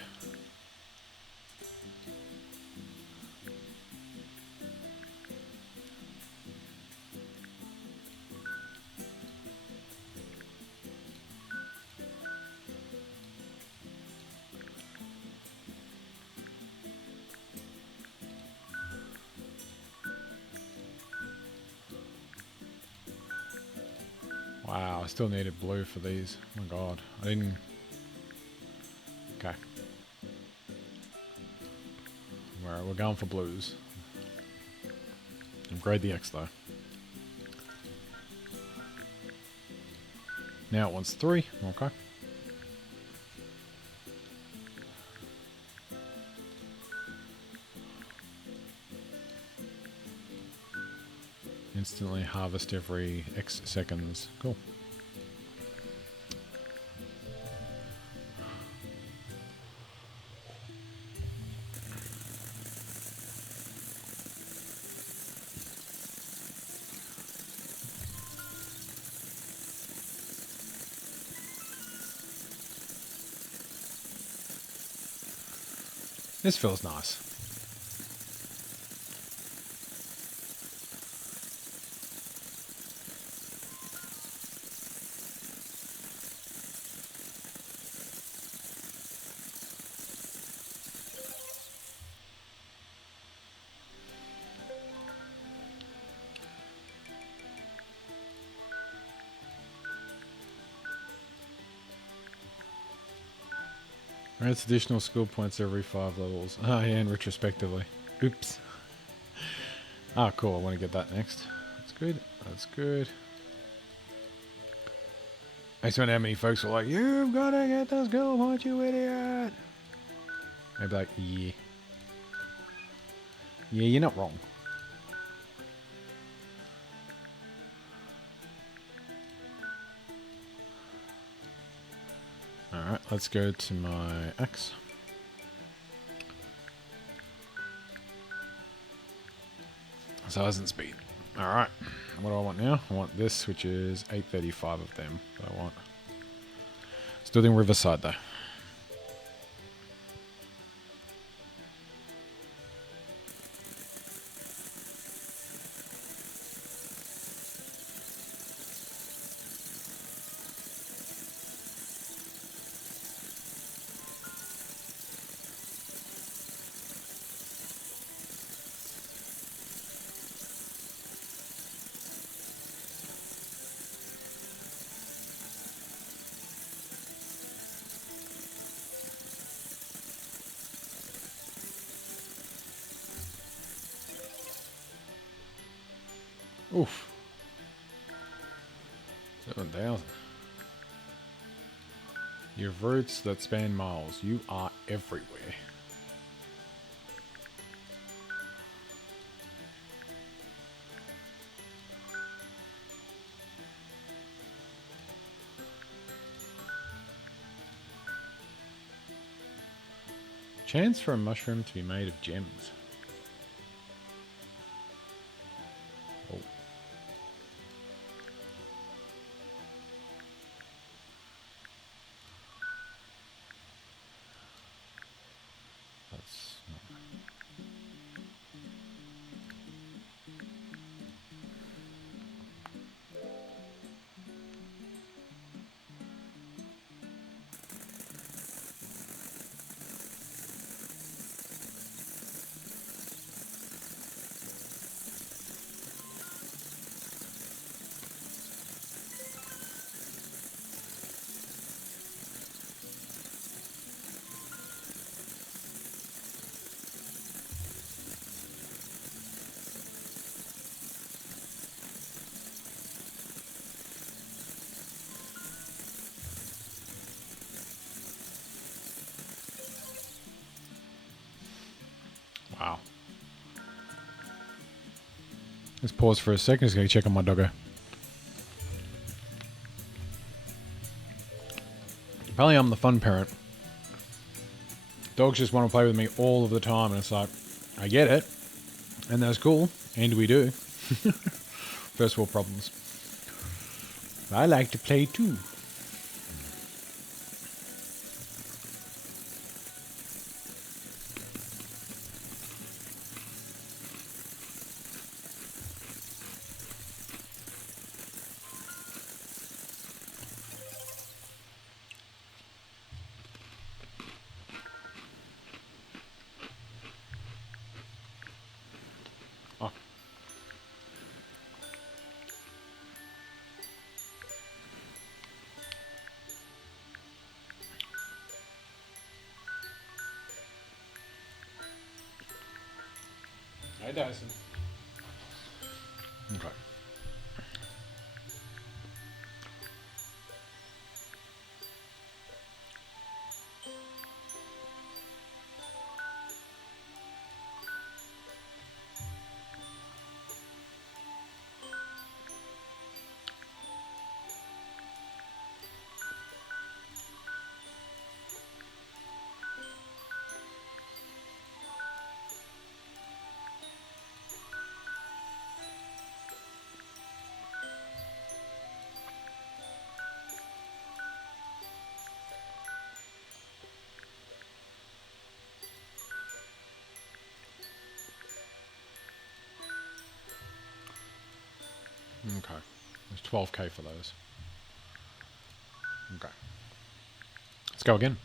Wow, I still needed blue for these. Oh my god, I didn't... Okay. Alright, we're going for blues. Upgrade the X though. Now it wants 3. Okay. Instantly harvest every X seconds. Cool. This feels nice. Grants additional skill points every 5 levels. Oh yeah, and retrospectively. Oops. Ah, cool. I want to get that next. That's good. That's good. I just wonder how many folks were like, "You've got to get the skill point, you idiot." I'd be like, yeah. Yeah, you're not wrong. Alright, let's go to my axe. Size and speed. Alright. What do I want now? I want this, which is 835 of them that I want. Still doing Riverside though. Oof. 7,000. You have roots that span miles. You are everywhere. Chance for a mushroom to be made of gems. Oh. That's not... Wow. Let's pause for a second. Just going to check on my doggo. Apparently I'm the fun parent. Dogs just want to play with me all of the time, and it's like, I get it, and that's cool, and we do. First world problems. I like to play too. Oh. Hey, Dyson. Okay. Okay. There's 12k for those. Okay. Let's go again.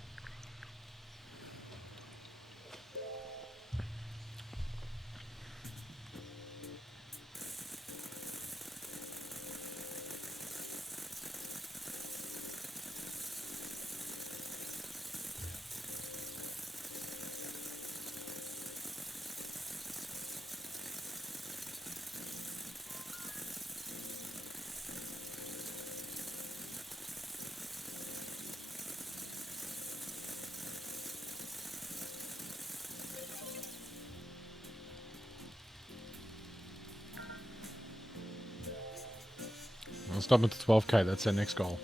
I'll stop at the 12k. That's our next goal.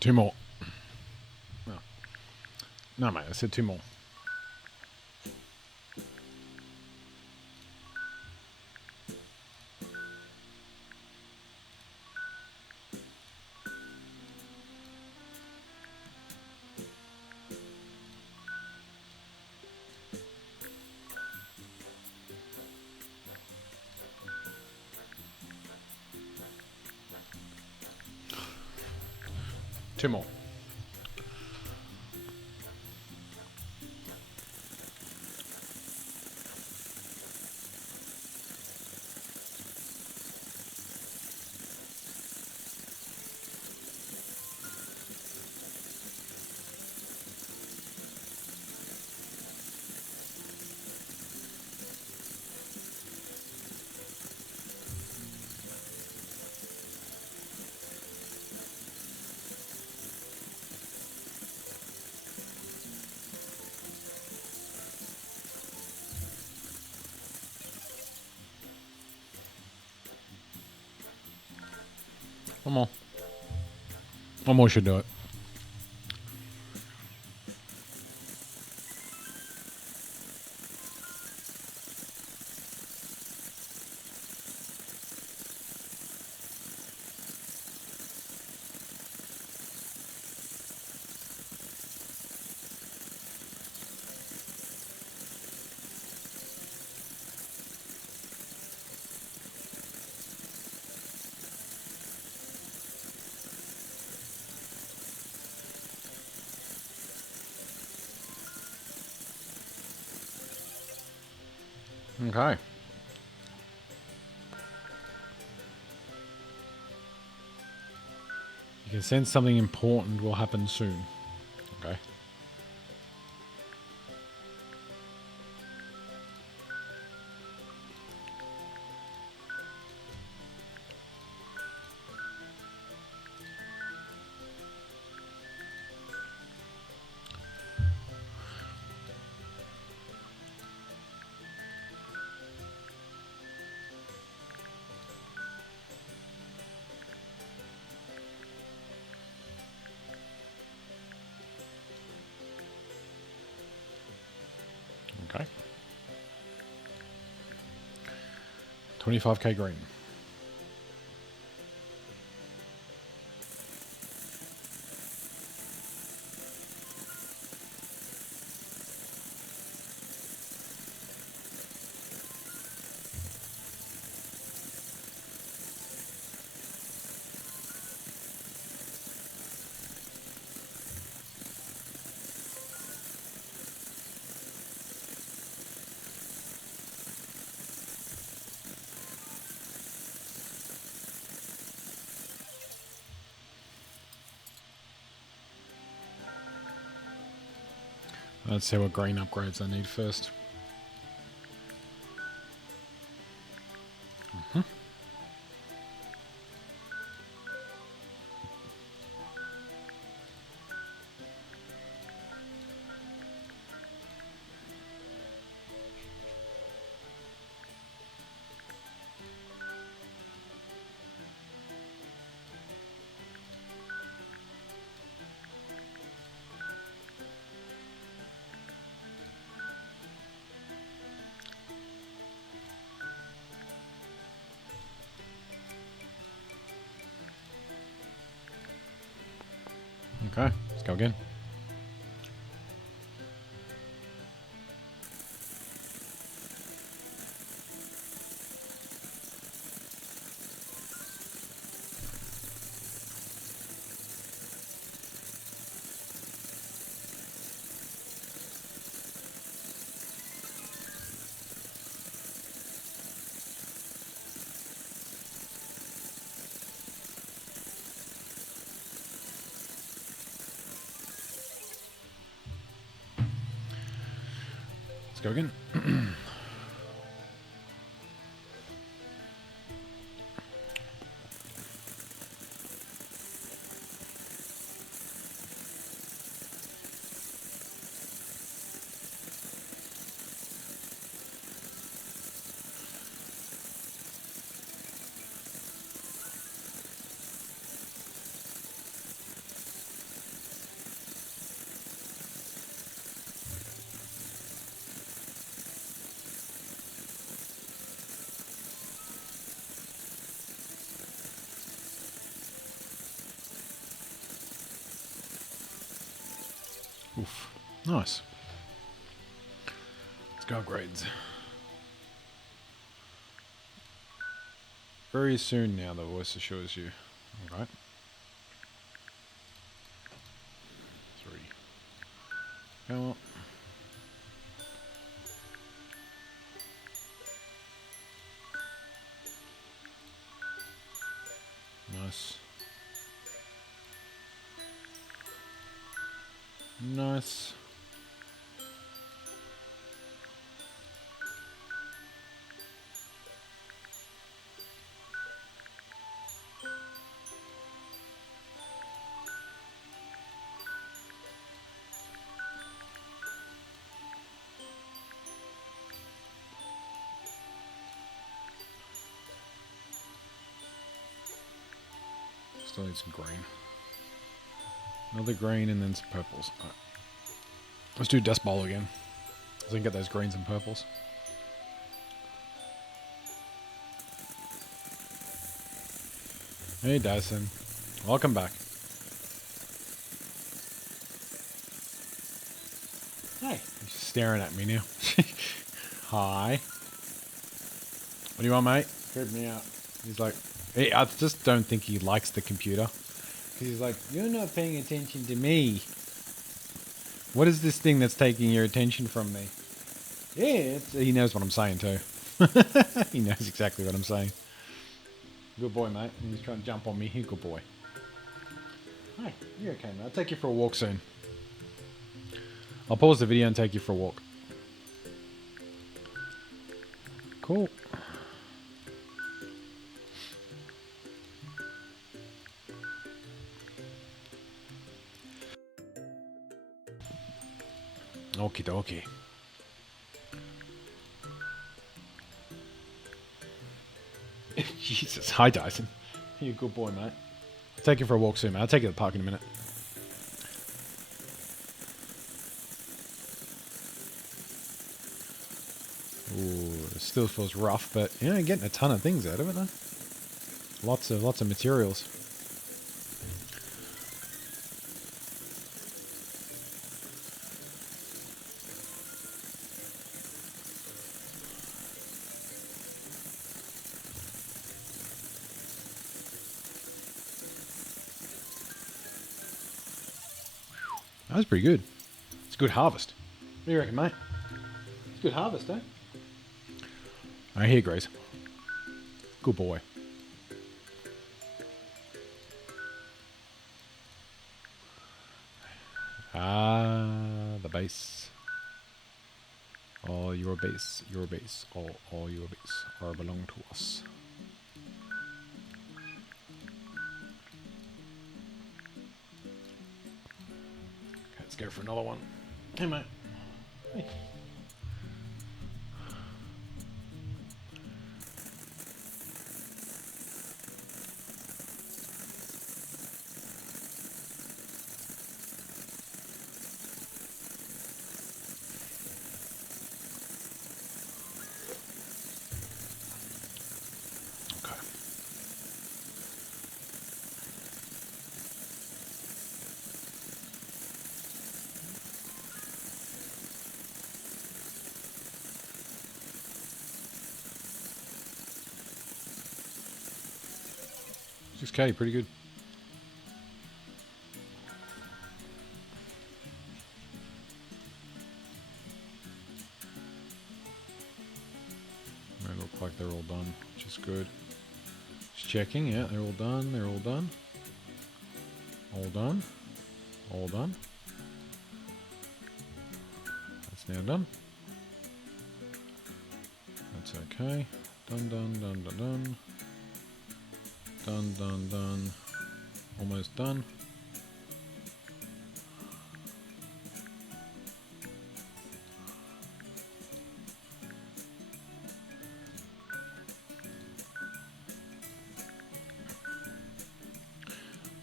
Two more. No. No, mate. I said two more. Two more. One more. One more should do it. Okay. You can sense something important will happen soon. Okay. Okay. 25k green. Let's see what green upgrades I need first. Okay, let's go again. Let's go again. Oof. Nice. Let's go upgrades. Very soon now, the voice assures you. Alright. 3. Go up. Nice. Nice. Still need some green. Another green and then some purples. Right. Let's do Dust Bowl again. So we can get those greens and purples. Hey Dyson. Welcome back. Hey. He's just staring at me now. Hi. What do you want, mate? Creep me out. He's like, hey, I just don't think he likes the computer. He's like, you're not paying attention to me. What is this thing that's taking your attention from me? Yeah, he knows what I'm saying too. He knows exactly what I'm saying. Good boy, mate. He's trying to jump on me. Good boy. Hey, you're okay, mate. I'll take you for a walk soon. I'll pause the video and take you for a walk. Cool. Okie dokie. Jesus. Hi, Dyson. You're a good boy, mate. I'll take you for a walk soon, mate. I'll take you to the park in a minute. Ooh, it still feels rough, but you know, getting a ton of things out of it, though. Lots of materials. That was pretty good. It's a good harvest. What do you reckon, mate? It's a good harvest, eh? Alright, here, Grace. Good boy. The base. All your base, all your base are belong to us. Okay, let's go for another one. Hey, mate. Hey. Okay, 6K, pretty good. They look like they're all done, which is good. Just checking, yeah, they're all done, they're all done. All done. All done. That's now done. That's okay. Done, done, done, done, done. Done, done, done. Almost done.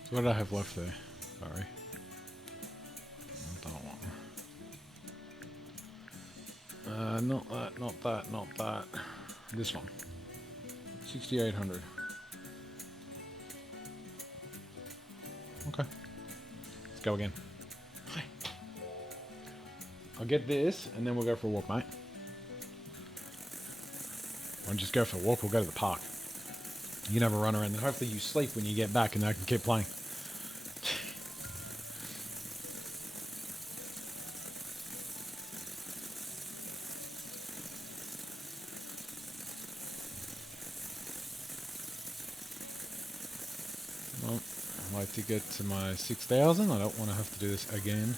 So what did I have left there? Sorry. Not that one. Not that, not that, not that. This one. 6,800. Okay. Let's go again. Hi. I'll get this, and then we'll go for a walk, mate. I'll just go for a walk, we'll go to the park. You can have a run around, and hopefully you sleep when you get back, and I can keep playing. Well, I'd like to get to my 6,000. I don't want to have to do this again.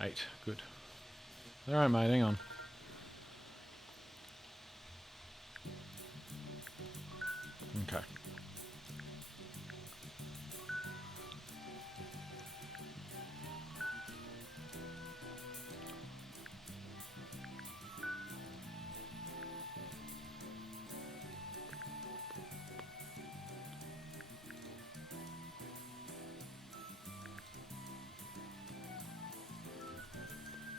Eight, good. Alright, mate, hang on. Okay.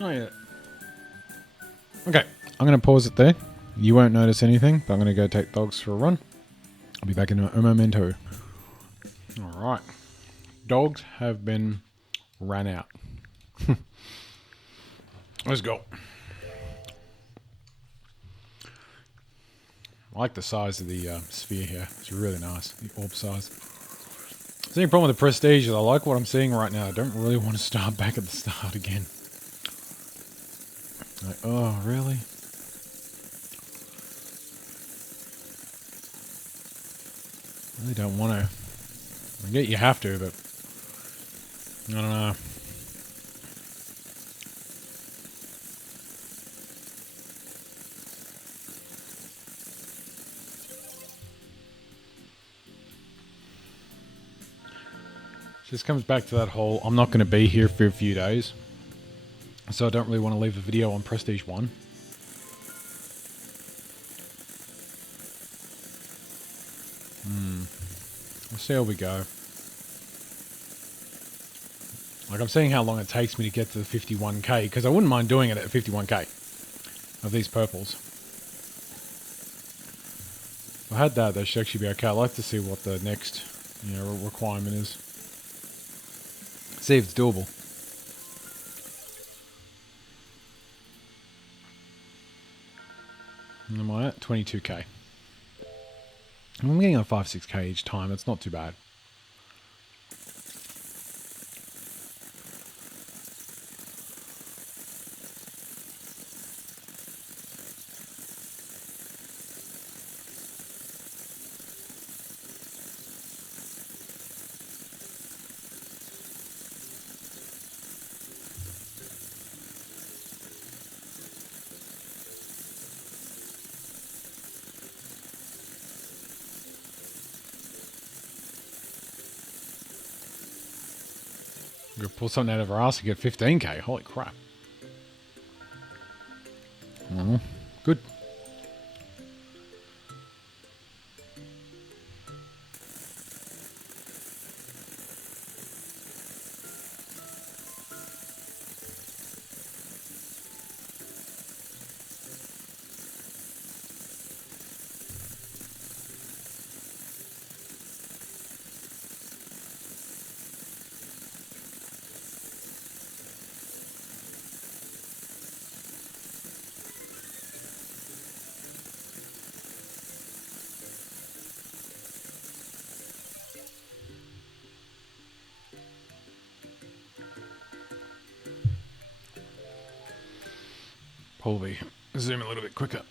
Oh, yeah. Okay, I'm going to pause it there. You won't notice anything, but I'm going to go take dogs for a run. I'll be back in a momento. Alright. Dogs have been ran out. Let's go. I like the size of the sphere here. It's really nice, the orb size. The only problem with the Prestige is I like what I'm seeing right now. I don't really want to start back at the start again. Like, oh, really? Really don't want to. I get you have to, but I don't know. Just comes back to that whole, I'm not going to be here for a few days. So I don't really want to leave a video on Prestige 1. We'll see how we go. Like, I'm seeing how long it takes me to get to the 51k, because I wouldn't mind doing it at 51k of these purples. If I had that, that should actually be okay. I'd like to see what the next, requirement is. See if it's doable. Am I at 22k? I'm getting on 5-6k each time. It's not too bad. We're going to pull something out of our ass to get 15k. Holy crap. Good. Probably zoom a little bit quicker.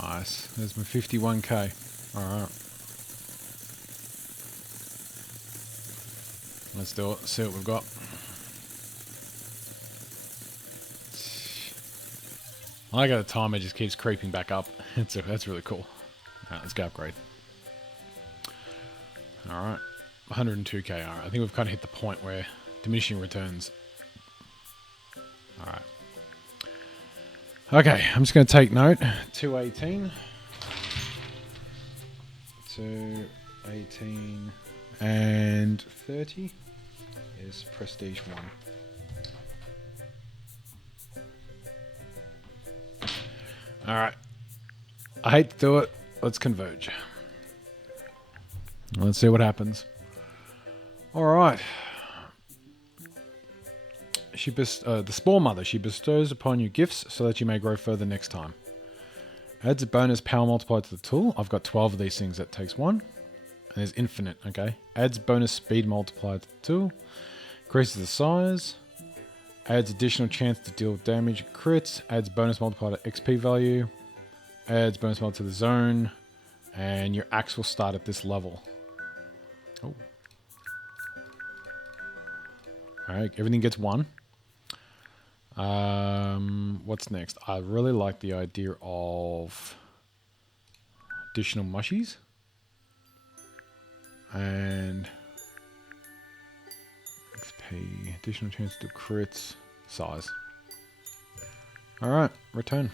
Nice. There's my 51k. Alright. Let's do it. See what we've got. I like how the timer just keeps creeping back up. That's really cool. Alright, let's go upgrade. Alright. 102k. Alright. I think we've kind of hit the point where diminishing returns. Alright. Okay, I'm just going to take note. 218. 218. And 30 is Prestige 1. Alright. I hate to do it. Let's converge. Let's see what happens. Alright. The Spore Mother. She bestows upon you gifts so that you may grow further next time. Adds a bonus power multiplier to the tool. I've got 12 of these things. That takes 1. And there's infinite, okay? Adds bonus speed multiplier to the tool. Increases the size. Adds additional chance to deal damage crits. Adds bonus multiplier to XP value. Adds bonus multiplier to the zone. And your axe will start at this level. Oh. Alright, everything gets 1. What's next? I really like the idea of additional mushies. And XP, additional chance to do crits, size. Alright, return.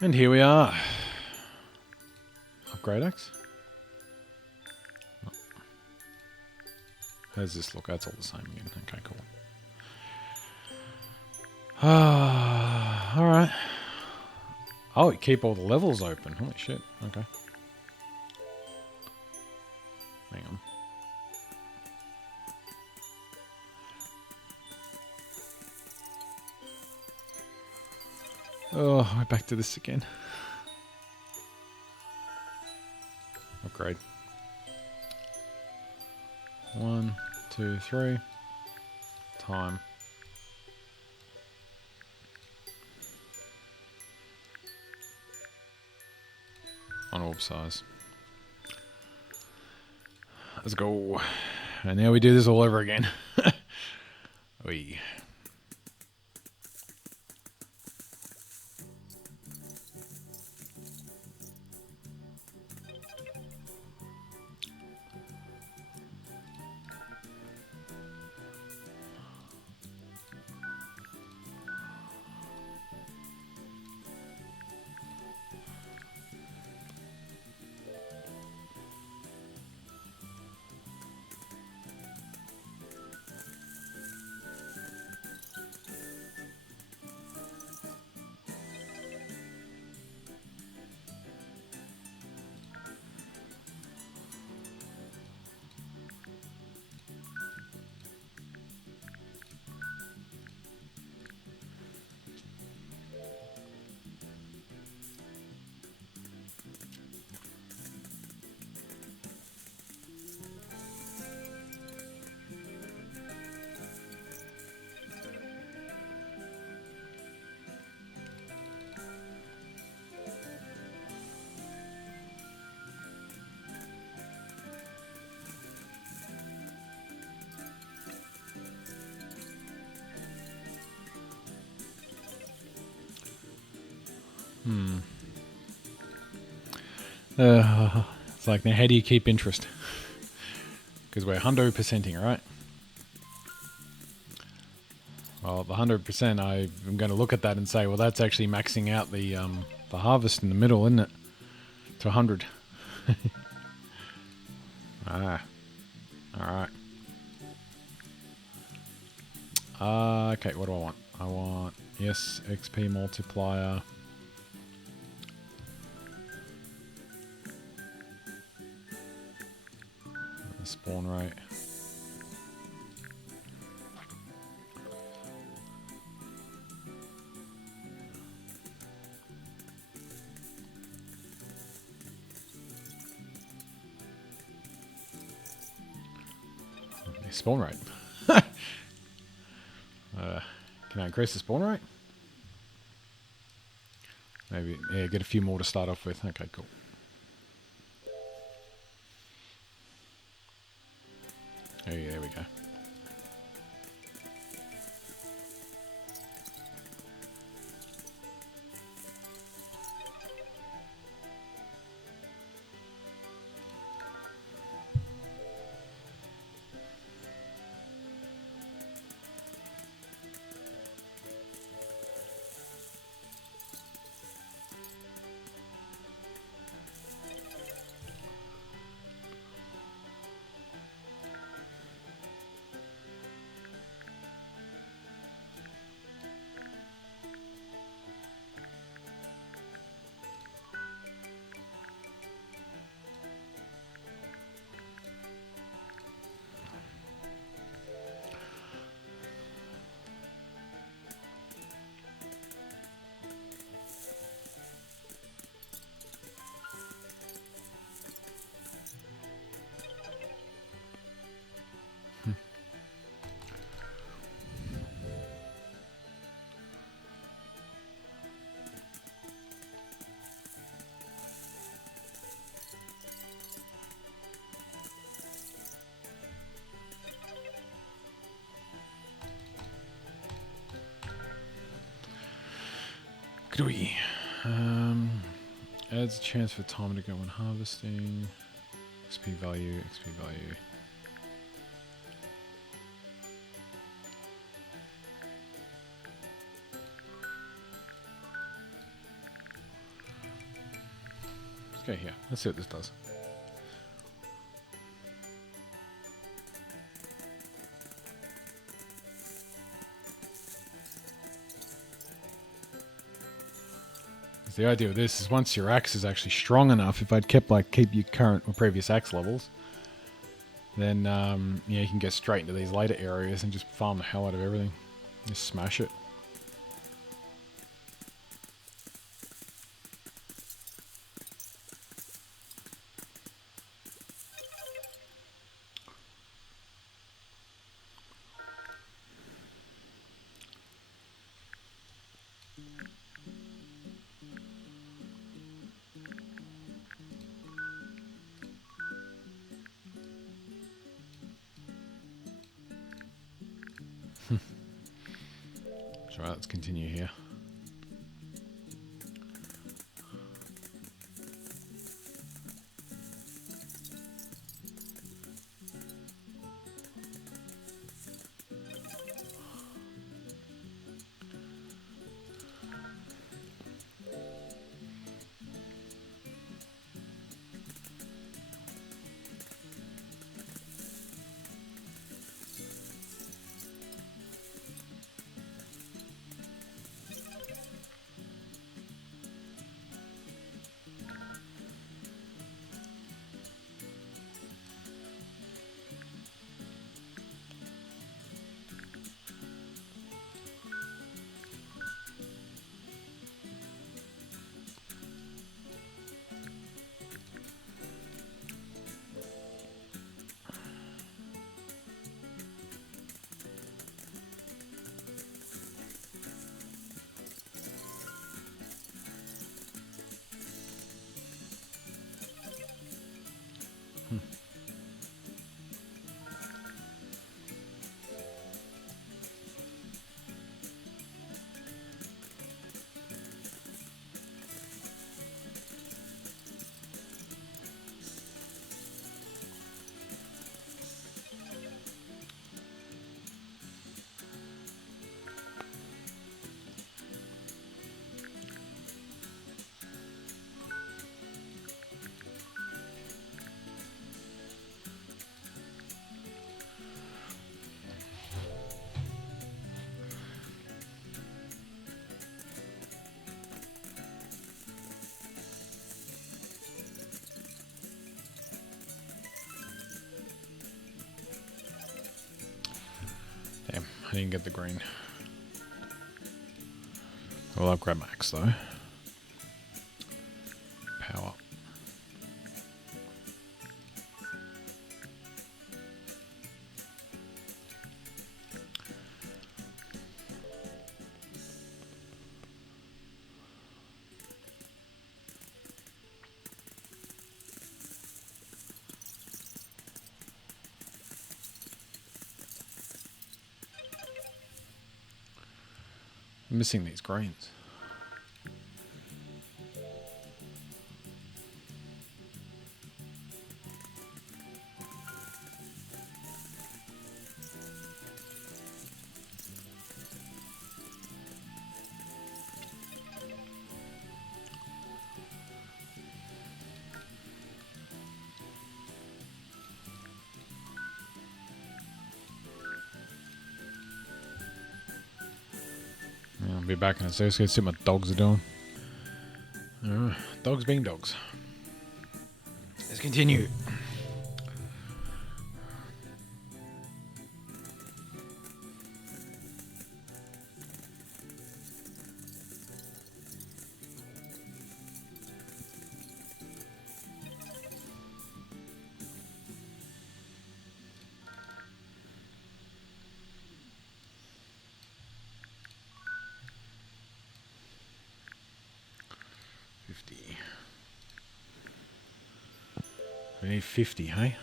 And here we are. Upgrade axe. How does this look? That's all the same again. Okay, cool. Alright. Oh, keep all the levels open. Holy shit. Okay. Hang on. Oh, we're back to this again. Upgrade. 1, 2, 3. Time. On orb size. Let's go. And now we do this all over again. Oy. It's like, now how do you keep interest? Because we're 100%ing, right? Well, the 100%, I'm going to look at that and say, well, that's actually maxing out the harvest in the middle, isn't it? To 100. Ah. Alright. Okay, what do I want? I want, yes, XP multiplier. Spawn rate. Spawn rate. Can I increase the spawn rate? Maybe, yeah, get a few more to start off with. Okay, cool. Oh, yeah, there we go. Adds a chance for timer to go when harvesting. XP value, XP value. Let's go here. Let's see what this does. the idea of this is once your axe is actually strong enough, if I'd keep your current or previous axe levels, then you can get straight into these later areas and just farm the hell out of everything. Just smash it. All right, let's continue here. Damn, I didn't get the green. Well, I'll grab my axe though. Power. I'm missing these greens. I'll be back in a second. Let's see what my dogs are doing. Dogs being dogs. Let's continue. We need 50, hey?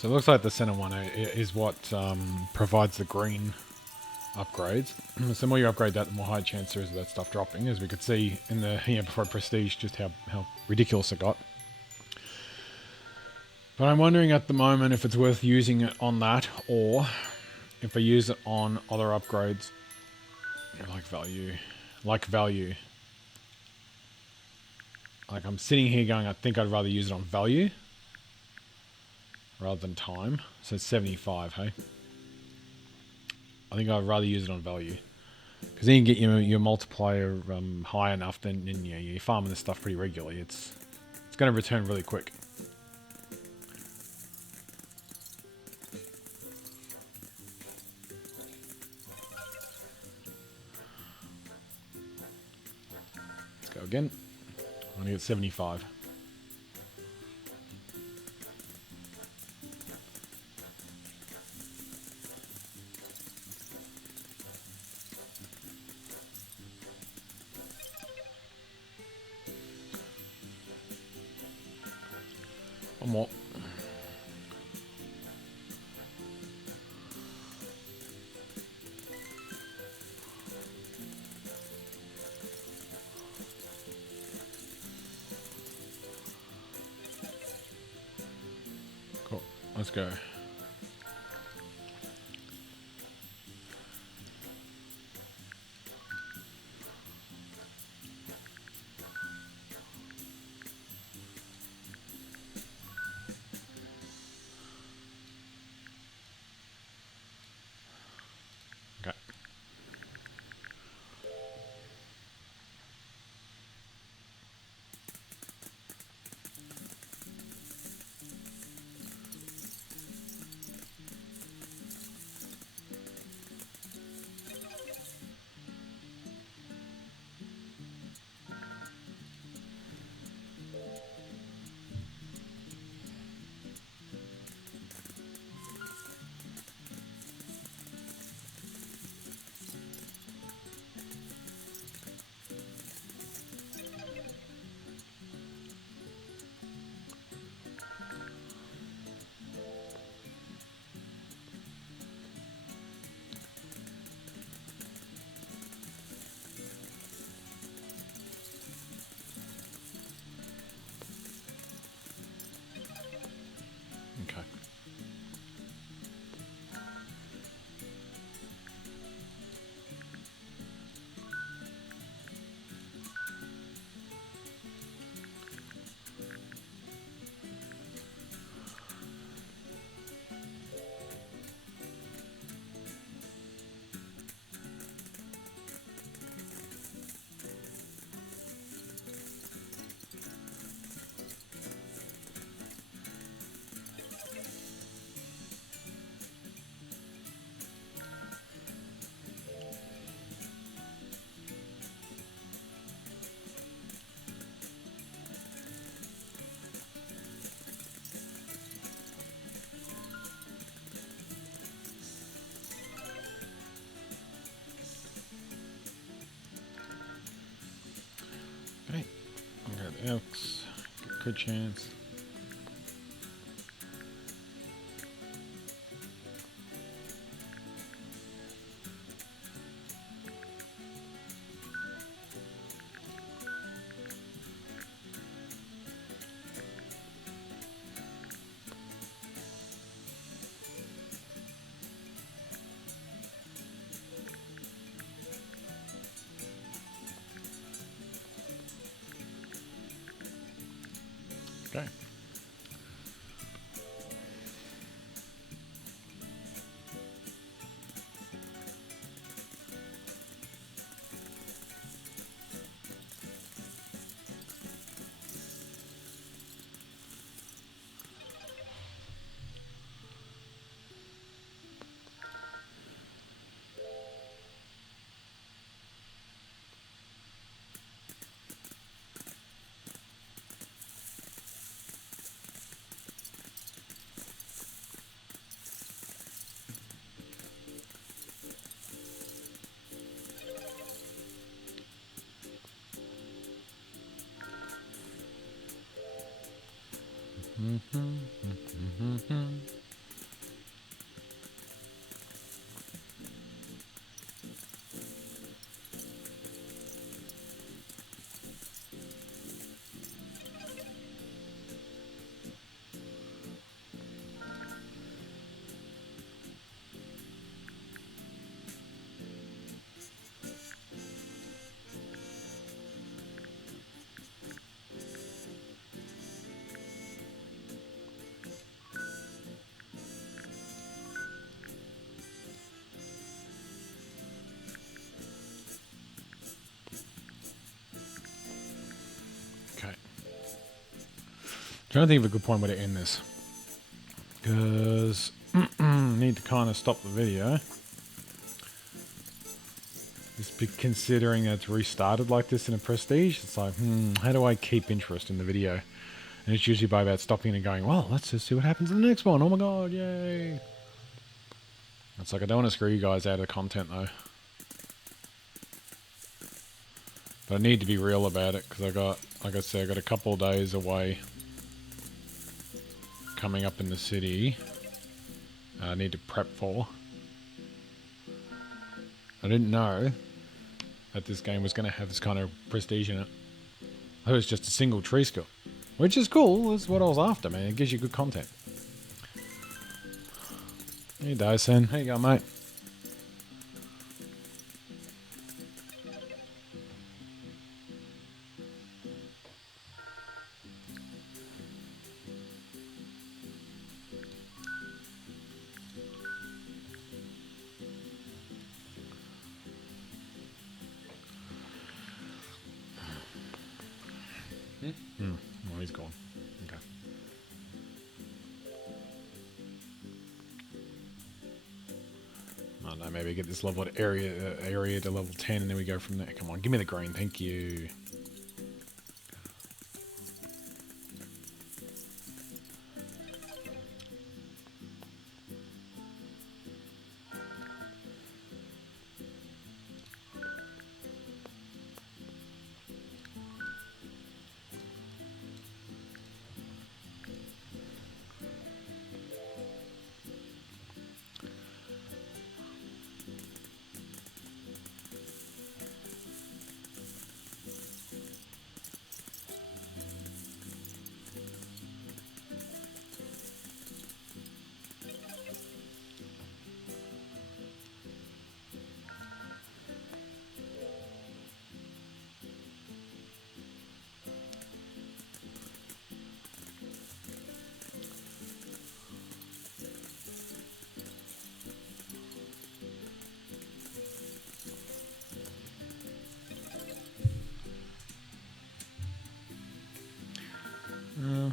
So it looks like the center one is what provides the green upgrades. So the more you upgrade that, the more high chance there is of that stuff dropping, as we could see in the before Prestige, just how ridiculous it got. But I'm wondering at the moment if it's worth using it on that, or if I use it on other upgrades like value. Like I'm sitting here going, I think I'd rather use it on value rather than time. So it's 75, hey? I think I'd rather use it on value. Because then you can get your multiplier high enough, then you're farming this stuff pretty regularly. It's going to return really quick. Let's go again. I'm going to get 75. One more. Cool. Let's go. Okay. Okay. Okay. I got X. Good chance. Okay. Trying to think of a good point where to end this. Because need to kind of stop the video. Just considering that it's restarted like this in a Prestige, it's like, how do I keep interest in the video? And it's usually by about stopping and going, well, let's just see what happens in the next one. Oh my god, yay. It's like, I don't want to screw you guys out of the content though. But I need to be real about it because I got, like I said, I got a couple of days away coming up in the city. I need to prep for. I didn't know that this game was going to have this kind of prestige in it. I thought it was just a single tree skill. Which is cool, that's what I was after, man. It gives you good content. Hey Dyson, how you going, mate? Oh, he's gone. Okay. I don't know, maybe get this level area to level 10 and then we go from there. Come on, give me the green, thank you.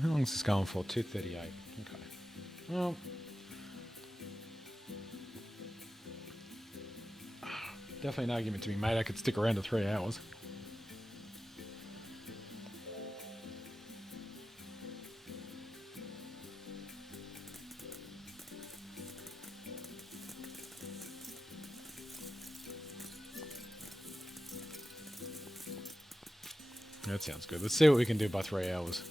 How long is this going for? 2:38. Okay. Well, definitely an argument to be made. I could stick around to 3 hours. That sounds good. Let's see what we can do by 3 hours.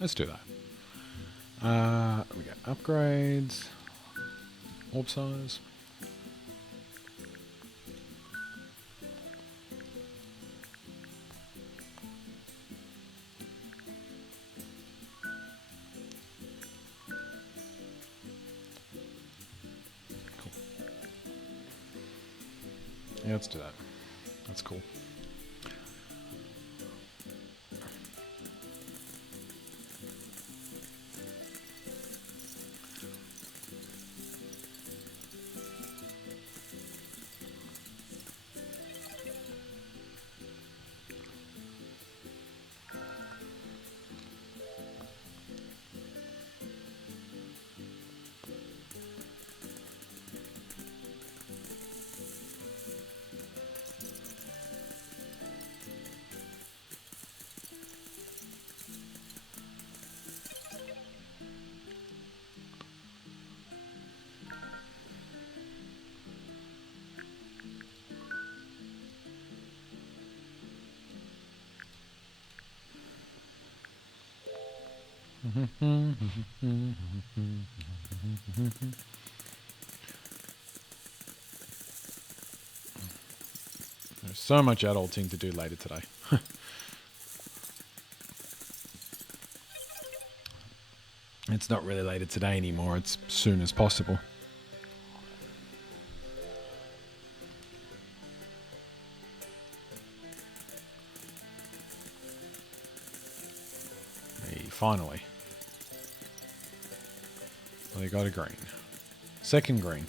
Let's do that. We got upgrades, orb size. Cool. Yeah, let's do that. That's cool. There's so much adulting to do later today. It's not really later today anymore. It's soon as possible. Hey, finally. Well, they got a green. Second green.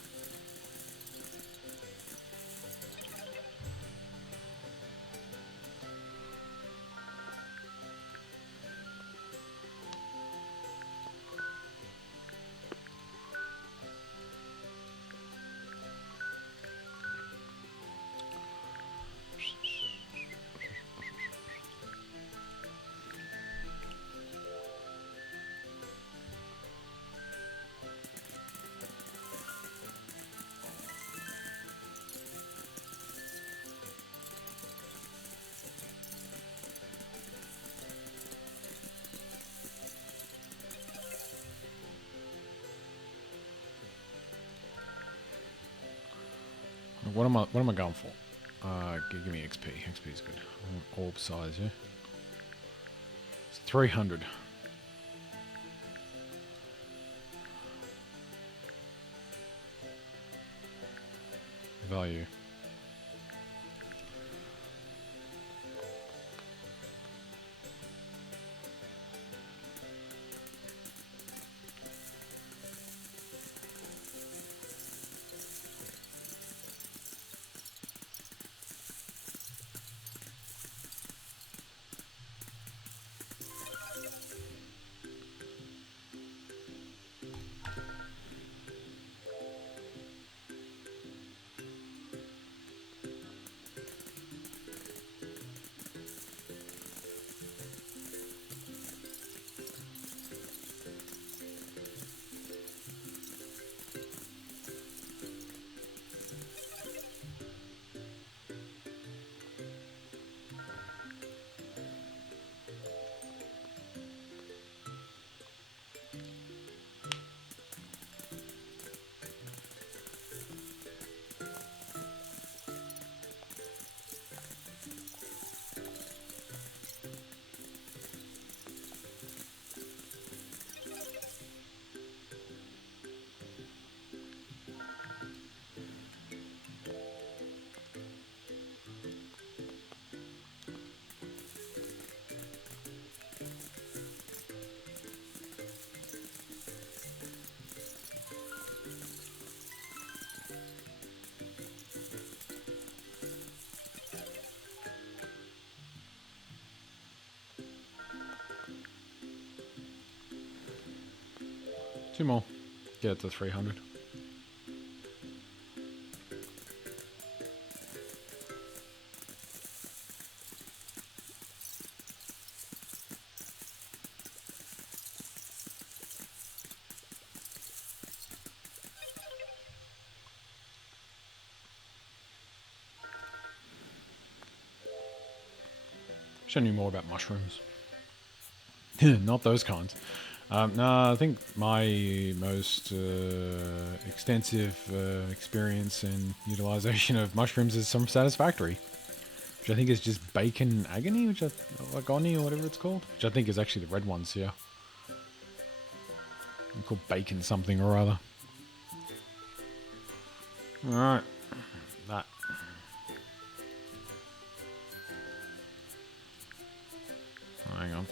What am I going for? Give me XP. XP is good. Orb size, yeah. It's 300. Value. Two more. Get it to 300. Show you more about mushrooms. Not those kinds. No, I think my most extensive experience and utilization of mushrooms is some Satisfactory, which I think is just bacon agony, or agony, or whatever it's called, which I think is actually the red ones here. They're called bacon something or other. All right, that. Oh, hang on.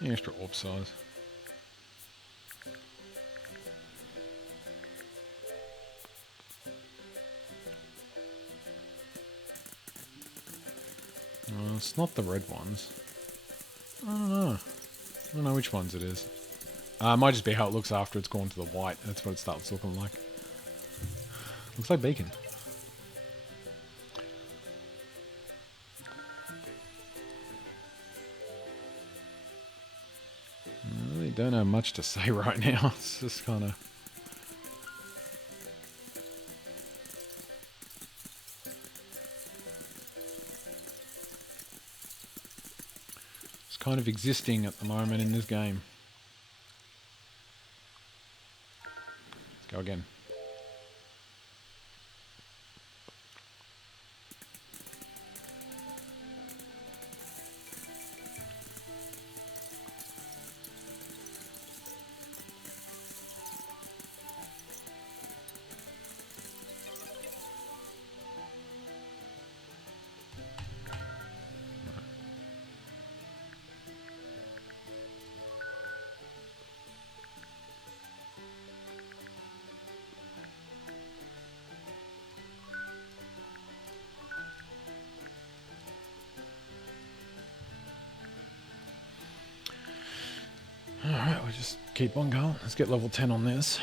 The extra orb size. It's not the red ones. I don't know. I don't know which ones it is. It might just be how it looks after it's gone to the white. That's what it starts looking like. Looks like bacon. I really don't have much to say right now. It's just kind of... It's kind of existing at the moment in this game. Let's go again. keep on going. Let's get level 10 on this.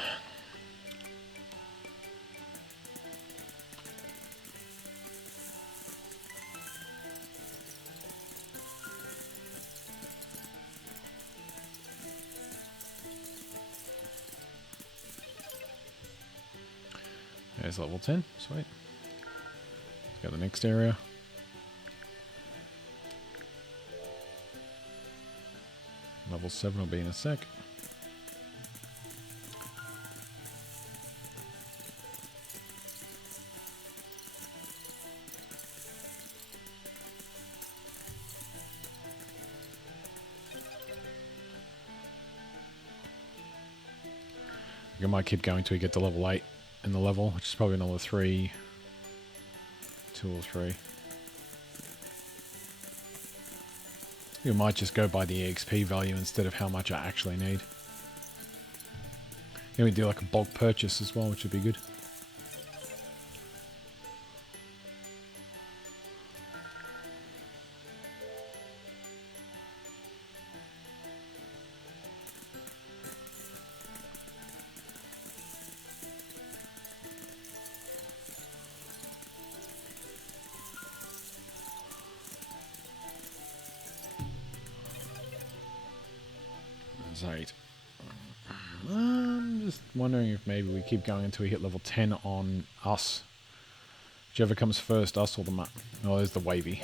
There's level 10. Sweet. Let's go to the next area. Level 7 will be in a sec. I might keep going till we get to level 8 in the level, which is probably another 2 or 3. You might just go by the EXP value instead of how much I actually need. Then we do like a bulk purchase as well, which would be good. Right. I'm just wondering if maybe we keep going until we hit level 10 on us. Whichever comes first, us or the map. Oh, there's the wavy.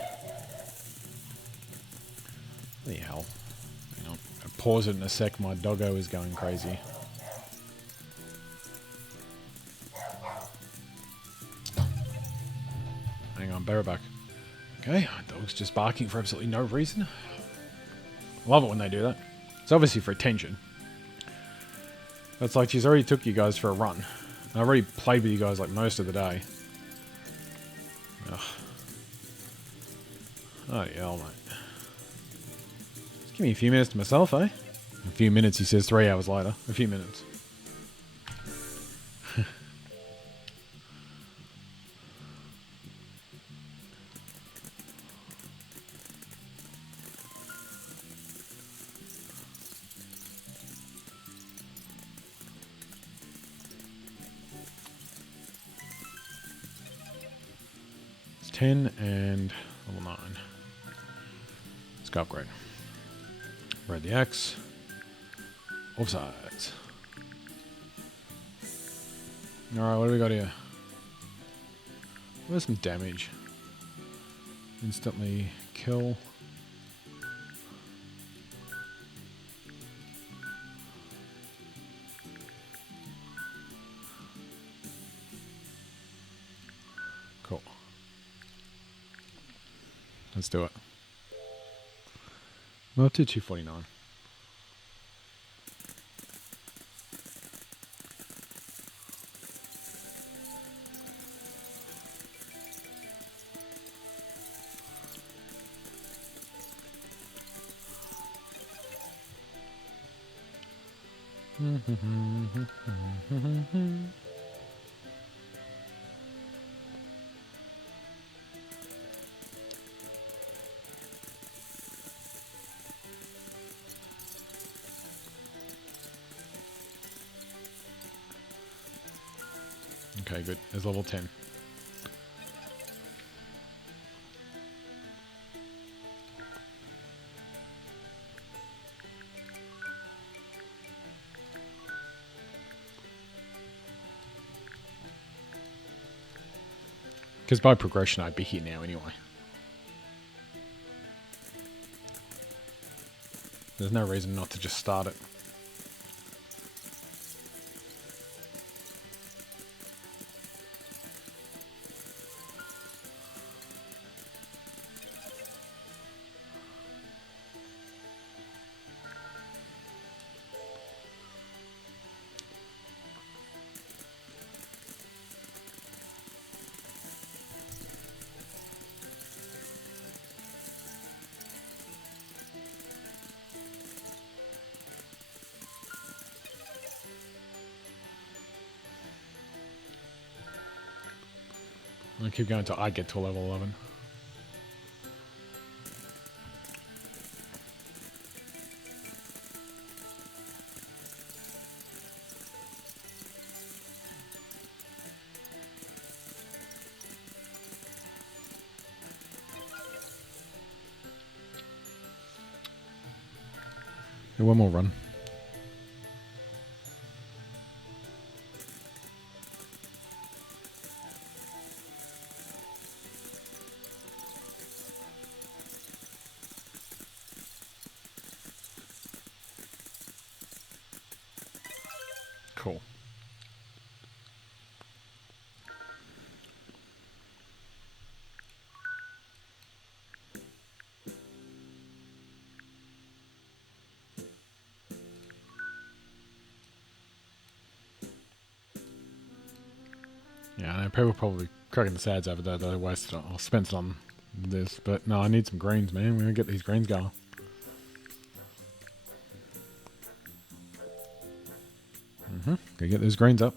The hell. Hang on. I'll pause it in a sec. My doggo is going crazy. Hang on, bear it back. Okay, dog's just barking for absolutely no reason. Love it when they do that. It's obviously for attention. It's like she's already took you guys for a run. I've already played with you guys like most of the day. Ugh. Oh, hell, mate. Just give me a few minutes to myself, eh? A few minutes, he says 3 hours later. A few minutes. It's 10 and level 9. Let's go upgrade. Upgrade the axe. Offsides. Alright, what do we got here? Where's some damage? Instantly kill. Cool. Let's do it. I'm up to 249. Okay, good. There's level 10. Because by progression, I'd be here now anyway. There's no reason not to just start it. I'll keep going until I get to level 11. Do one more run. Cool. Yeah, I know people are probably cracking the sads over that I wasted it. I spent it on this, but no, I need some greens, man. We're gonna get these greens going. Gotta get those greens up.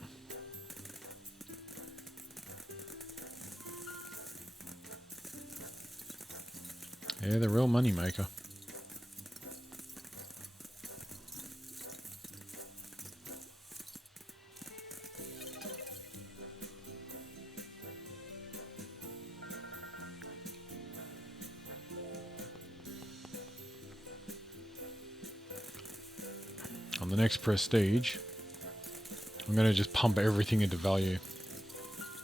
Yeah, the real money maker. On the next prestige, I'm going to just pump everything into value.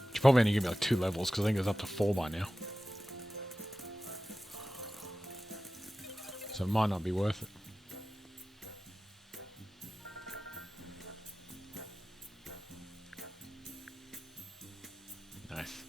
Which probably only give me like 2 levels, because I think it's up to 4 by now. So it might not be worth it. Nice.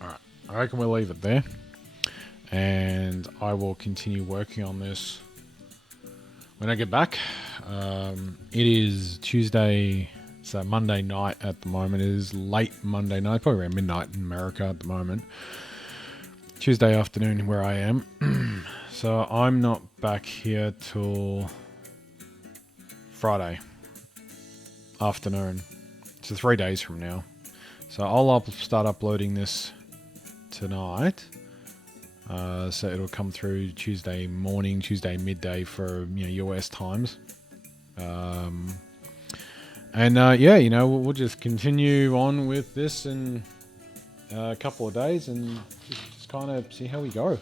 Alright, I reckon we'll leave it there. And I will continue working on this when I get back. It is Tuesday, so Monday night at the moment. It is late Monday night, probably around midnight in America at the moment. Tuesday afternoon where I am. So I'm not back here till Friday afternoon. So 3 days from now. So I'll start uploading this tonight. So it'll come through Tuesday morning, Tuesday midday for US times. Yeah, we'll just continue on with this in a couple of days and just kind of see how we go.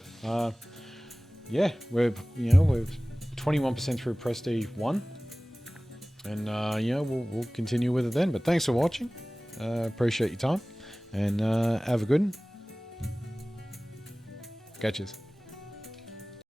Yeah, we're 21% through Prestige 1, and we'll continue with it then. But thanks for watching. Appreciate your time, and have a good one. Catches.